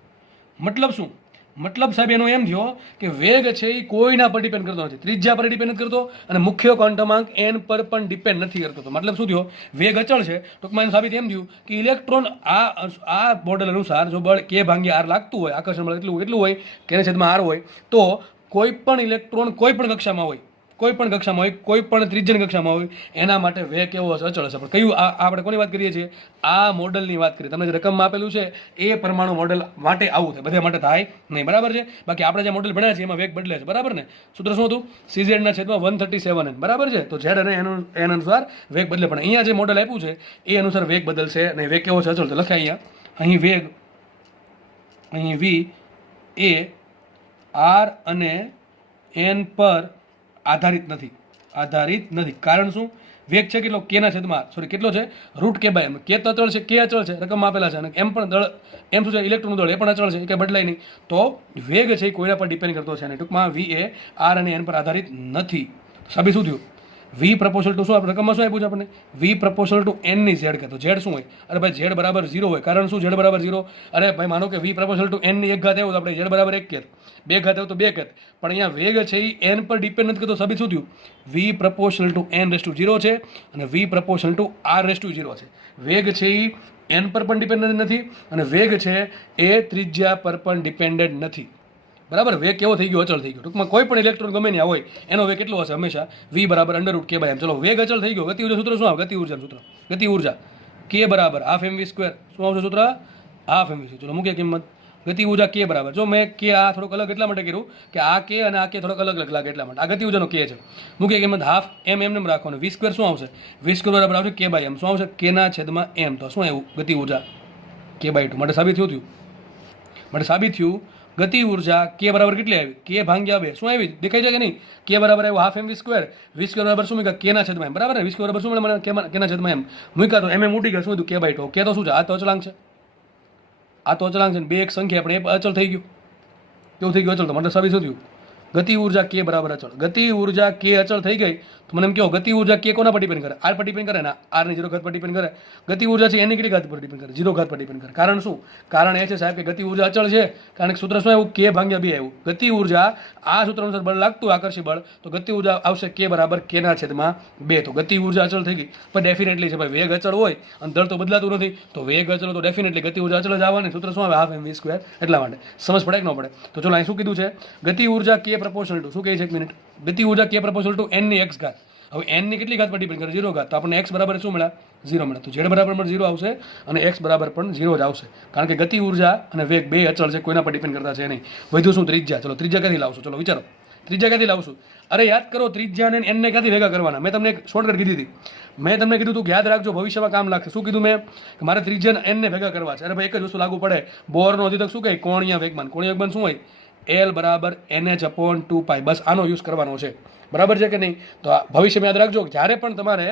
મતલબ શું? મતલબ સાહેબ એનો એમ થયો કે વેગ છે એ કોઈના પર ડિપેન્ડ કરતો નથી, ત્રિજ્યા પર ડિપેન્ડ નથી કરતો અને મુખ્ય ક્વોન્ટમાંક n પર પણ ડિપેન્ડ નથી કરતો. તો મતલબ શું થયો? વેગ અચળ છે. ટૂંકમાં એનું સાબિત એમ થયું કે ઇલેક્ટ્રોન આ મોડેલ અનુસાર જો બળ K/R લાગતું હોય, આકર્ષણ બળ એટલું હોય, K/R હોય, તો કોઈ પણ ઇલેક્ટ્રોન કોઈ પણ કક્ષામાં હોય, કોઈ પણ ત્રિજ્યાની કક્ષામાં હોય, એના માટે વેગ કેવો હશે? અચળ હશે. પણ કયું? આપણે કોની વાત કરીએ છીએ? આ મોડલની વાત કરીએ. તમને જે રકમમાં આપેલું છે એ પરમાણુ મોડલ માટે આવું થાય, બધા માટે થાય નહીં, બરાબર છે. બાકી આપણે જે મોડલ ભણ્યા છે એમાં વેગ બદલે છે, બરાબર ને? સૂત્ર શું હતું? CZ/137n, બરાબર છે. તો Z અને n અનુસાર વેગ બદલે. પણ અહીંયા જે મોડલ આપ્યું છે એ અનુસાર વેગ બદલશે અને વેગ કેવો છે? અચળ. તો લખાય અહીં વેગ, અહીં v એ R અને n પર આધારિત નથી. આધારિત નથી. કારણ શું? વેગ છે કેટલો? કેના છેદમાં સોરી કેટલો છે? રૂટ કે બાય એમ. કે તો અચળ છે, કે અચળ છે, રકમમાં આપેલા છે, અને એમ પણ દળ, એમ શું છે? ઇલેક્ટ્રોનનું દળ, એ પણ અચળ છે, એ કંઈ બદલાય નહીં. તો વેગ છે એ કોઈના પર ડિપેન્ડ કરતો છે, અને ટૂંકમાં વી એ આર અને એન પર આધારિત નથી. સાબિત શું થયું? વી પ્રપોઝલ ટુ શું આપણે રકમમાં શું આપ્યું છે આપણને? વી પ્રપોઝલ ટુ એન ની ઝેડ કહેતો. ઝેડ શું હોય? અરે ભાઈ ઝેડ બરાબર 0 હોય. કારણ શું? ઝેડ બરાબર 0. અરે ભાઈ માનો કે વી પ્રપોઝલ ટુ એન ની એક ઘાત આવ્યું તો આપણે ઝેડ બરાબર 1 કહેત, 2 ઘાત આવ્યું તો 2 કહેત. પણ અહીંયા વેગ છે એ એન પર ડિપેન્ડ નથી કરતો. સાબિત શું થયું? V proportional to N raise to 0 છે અને V proportional to R raise to 0 છે. વેગ છે એ એન પર પણ ડિપેન્ડન્ટ નથી અને વેગ છે એ ત્રિજ્યા પર પણ ડિપેન્ડન્ટ નથી. બરાબર? વેગ કેવો થઈ ગયો? અચળ થઈ ગયો. ટૂંકમાં કોઈ પણ ઇલેક્ટ્રોન ગમે ત્યાં હોય એનો વેગ કેટલો હશે? હંમેશા વી બરાબર અંડર રૂટ કે બાય એમ. ચલો વેગ અચળ થઈ ગયો. ગતિ ઉર્જા સૂત્ર શું આવે? ગતિ ઉર્જાનું સૂત્ર, ગતિ ઉર્જા કે બરાબર હાફ એમવી સ્ક્વેર. શું આવશે સૂત્ર? Half MV. ચલો મૂકીએ કિંમત. ગતિ ઉર્જા કે બરાબર, જો મેં કે આ થોડોક અલગ એટલા માટે કર્યું કે આ કે અને આ કે થોડોક અલગ અલગ લાગે એટલા માટે. આ ગતિ ઉર્જાનો કે છે. મૂકીએ કિંમત હાફ એમ એમને રાખો. અને વી સ્ક્વેર શું આવશે? વી સ્ક્વેર બરાબર આવશે કે બાય એમ. શું આવશે? કેના છેદમાં એમ. તો શું આવ્યું? ગતિ ઉર્જા કે બાય 2. માટે સાબિત થયું. માટે સાબિત થયું ગતિ ઉર્જા કે બરાબર કેટલી આવી? કે ભાગ્યા 2. શું આવી? દેખાય છે કે નહીં? કે બરાબર આવ્યું હાફ એમ વી સ્ક્વેર. વી સ્ક્વેર બરાબર શું મૂક્યા? કેના છેદમાં એમ. બરાબર ને? વી સ્ક્વેર બરાબર શું મળે મને? કેના છેદમાં એમ મૂક્યા તો એમ એમ ઉડી ગયા. શું હતું? કે બાય 2. કે તો શું છે? આ તો અચળાંક છે. આ તો અચળાંક છે. બે એક સંખ્યા પણ એ અચળ થઈ ગયું. કેવું થઈ ગયું? અચળ. તો માટે સાબિત શું થયું? ગતિ ઉર્જા કે બરાબર અચળ. ગતિ ઉર્જા કે અચળ થઈ ગઈ તો મને એમ કહો ગતિ ઉર્જા કે કોના પર ડિપેન્ડ કરે? આર પર ડિપેન્ડ કરે ને? આર ની 0 ઘાત પર ડિપેન્ડ કરે. ગતિ ઉર્જા છે એની કેટલી ઘાત પર ડિપેન્ડ કરે? 0 ઘાત પર ડિપેન્ડ કરે. કારણ શું? કારણ એ છે સાહેબ કે ગતિ ઉર્જા અચળ છે. કારણ કે સૂત્ર શું આવ્યું? કે ભાગ્યા 2 આવ્યું. ગતિ ઉર્જા આ સૂત્ર અનુસાર બળ લાગતું આકર્ષી બળ, તો ગતિ ઉર્જા આવશે કે બરાબર કેના છેદમાં 2. તો ગતિ ઉર્જા અચળ થઈ ગઈ. પણ ડેફિનેટલી છે ભાઈ, વેગ અચળ હોય અને દળ તો બદલાતું નથી, તો વેગ અચળ તો ડેફિનેટલી ગતિ ઉર્જા અચળ જ આવવાની. સૂત્ર શું આવે? હાફ એમ વી સ્ક્વેર. એટલા માટે સમજ પડે કે ન પડે? તો ચલો અહીં શું કીધું છે? ગતિ ઉર્જા કે પ્રપોર્શનલ ટુ, શું કહે છે? એક મિનિટ. ગતિ ઉર્જા કે પ્રપોર્શનલ ટુ એન ની એક્સ ઘાત. હવે એન ની કેટલી ઘાત પર ડિપેન્ડ કરે? 0 ઘાત. તો આપણને એક્સ બરાબર શું મળ્યા? 0 મળ્યા. તો ઝેડ બરાબર પણ 0 આવશે અને એક્સ બરાબર પણ 0 જ આવશે. કારણ કે ગતિ ઉર્જા અને વેગ બે અચળ છે, કોઈના પર ડિપેન્ડ કરતા છે નહીં. વધ્યું શું? ત્રિજ્યા. ચલો ત્રિજ્યા ક્યાંથી લાવશું? ચલો વિચારો, ત્રિજ્યા ક્યાંથી લાવશું? અરે યાદ કરો, ત્રિજ્યા અને એનને ક્યાંથી ભેગા કરવાના? મેં તમને એક શોર્ટકટ કીધી હતી. મેં તમને કીધું હતું કે યાદ રાખજો, ભવિષ્યમાં કામ લાગશે. શું કીધું મેં? કે મારે ત્રિજ્યા અને એનને ભેગા કરવા છે. અરે ભાઈ એક જ વસ્તુ લાગુ પડે. બોરનો અધિતક શું કહે? કોણીય વેગમાન. કોણીય વેગમાન શું હોય? એલ બરાબર NH/2π. બસ આનો યુઝ કરવાનો છે. બરાબર છે કે નહીં? તો ભવિષ્યમાં યાદ રાખજો, જ્યારે પણ તમારે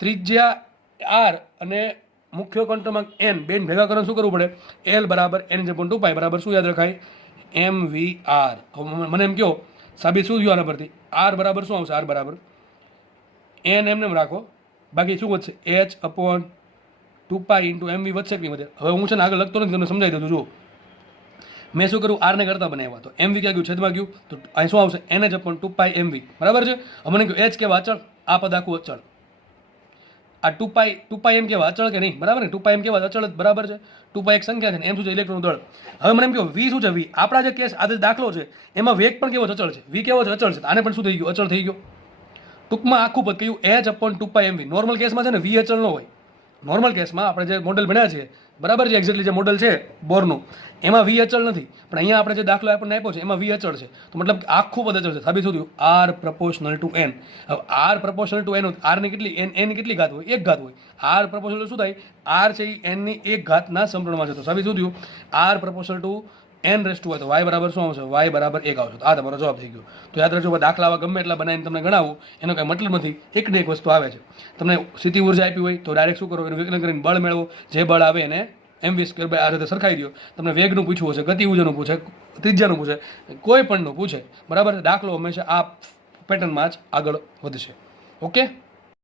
ત્રિજ્યા આર અને મુખ્ય ક્વોન્ટમ એન બેન ભેગા કરવાનું શું કરવું પડે? એલ બરાબર NH/2π બરાબર શું યાદ રખાય? MVR. મને એમ કહો સાબિત શું થયું આના પરથી? આર બરાબર શું આવશે? આર બરાબર એન એમને રાખો, બાકી શું વધશે? H/2π ઇન્ટુ MV વધશે કે નહીં વધે? હવે હું છે ને આગળ લખતો નથી, તમને સમજાવી દઉં. જુઓ મેં શું કરું? આરને કરતા બનાવ્યા, તો MV ક્યાં ગયું? છેદમાં ગયું. તો અહીં શું આવશે? NH/2π MV. બરાબર છે? હવે મને કહ્યું એચ કેવા? અચળ. આ પદ આખું અચળ. આ 2π એમ કેવા? અચળ કે નહીં? બરાબર ને? 2π એમ કેવા? અચળ જ. બરાબર છે? 2π એક સંખ્યા છે ને, એમ શું છે? ઇલેક્ટ્રોન દળ. હવે મને એમ કહો વી શું છે? વી આપણા જે કેસ આ જે દાખલો છે એમાં વેગ પણ કેવો અચળ છે? વી કેવો છે? અચળ છે. આને પણ શું થઈ ગયું? અચળ થઈ ગયો. ટૂંકમાં આખું પદ કયું? H/2π MV. નોર્મલ કેસમાં છે ને વી અચળ ન હોય. નોર્મલ કેસમાં આપણે જે મોડેલ ભણ્યા છીએ, બરાબર છે, એક્ઝેક્ટલી જે મોડેલ છે બોરનું, એમાં વી અચળ નથી. પણ અહીંયા આપણે જે દાખલો આપણને આપ્યો છે એમાં વી અચળ છે. તો મતલબ આખું પદ અચળ છે. સાબિત શું થયું? R proportional to N. હવે R proportional to N, R ની કેટલી? એન ની કેટલી ઘાત હોય? એક ઘાત હોય. આર પ્રપોર્શનલ શું થાય? આર છે એ એન ની એક ઘાતના સમપ્રમાણમાં છે. તો સાબિત શું થયું? R proportional to N raise to હોય તો વાય બરાબર શું આવશે? વાય બરાબર 1 આવશે. તો આ તમારો જવાબ થઈ ગયો. તો યાદ રાખજો, દાખલા આવા ગમે એટલા બનાવીને તમને ગણાવું એનો કંઈ મતલબ નથી. એક ને એક વસ્તુ આવે છે. તમને સ્થિતિ ઉર્જા આપી હોય તો ડાયરેક્ટ શું કરો? એનું વિકલન કરીને બળ મેળવો. જે બળ આવે એને MV² આ રીતે સરખાઈ દો. તમને વેગનું પૂછવું હશે, ગતિ ઉર્જાનું પૂછે, ત્રિજ્યાનું પૂછે, કોઈ પણનું પૂછે, બરાબર? દાખલો હંમેશા આ પેટર્નમાં જ આગળ વધશે. ઓકે.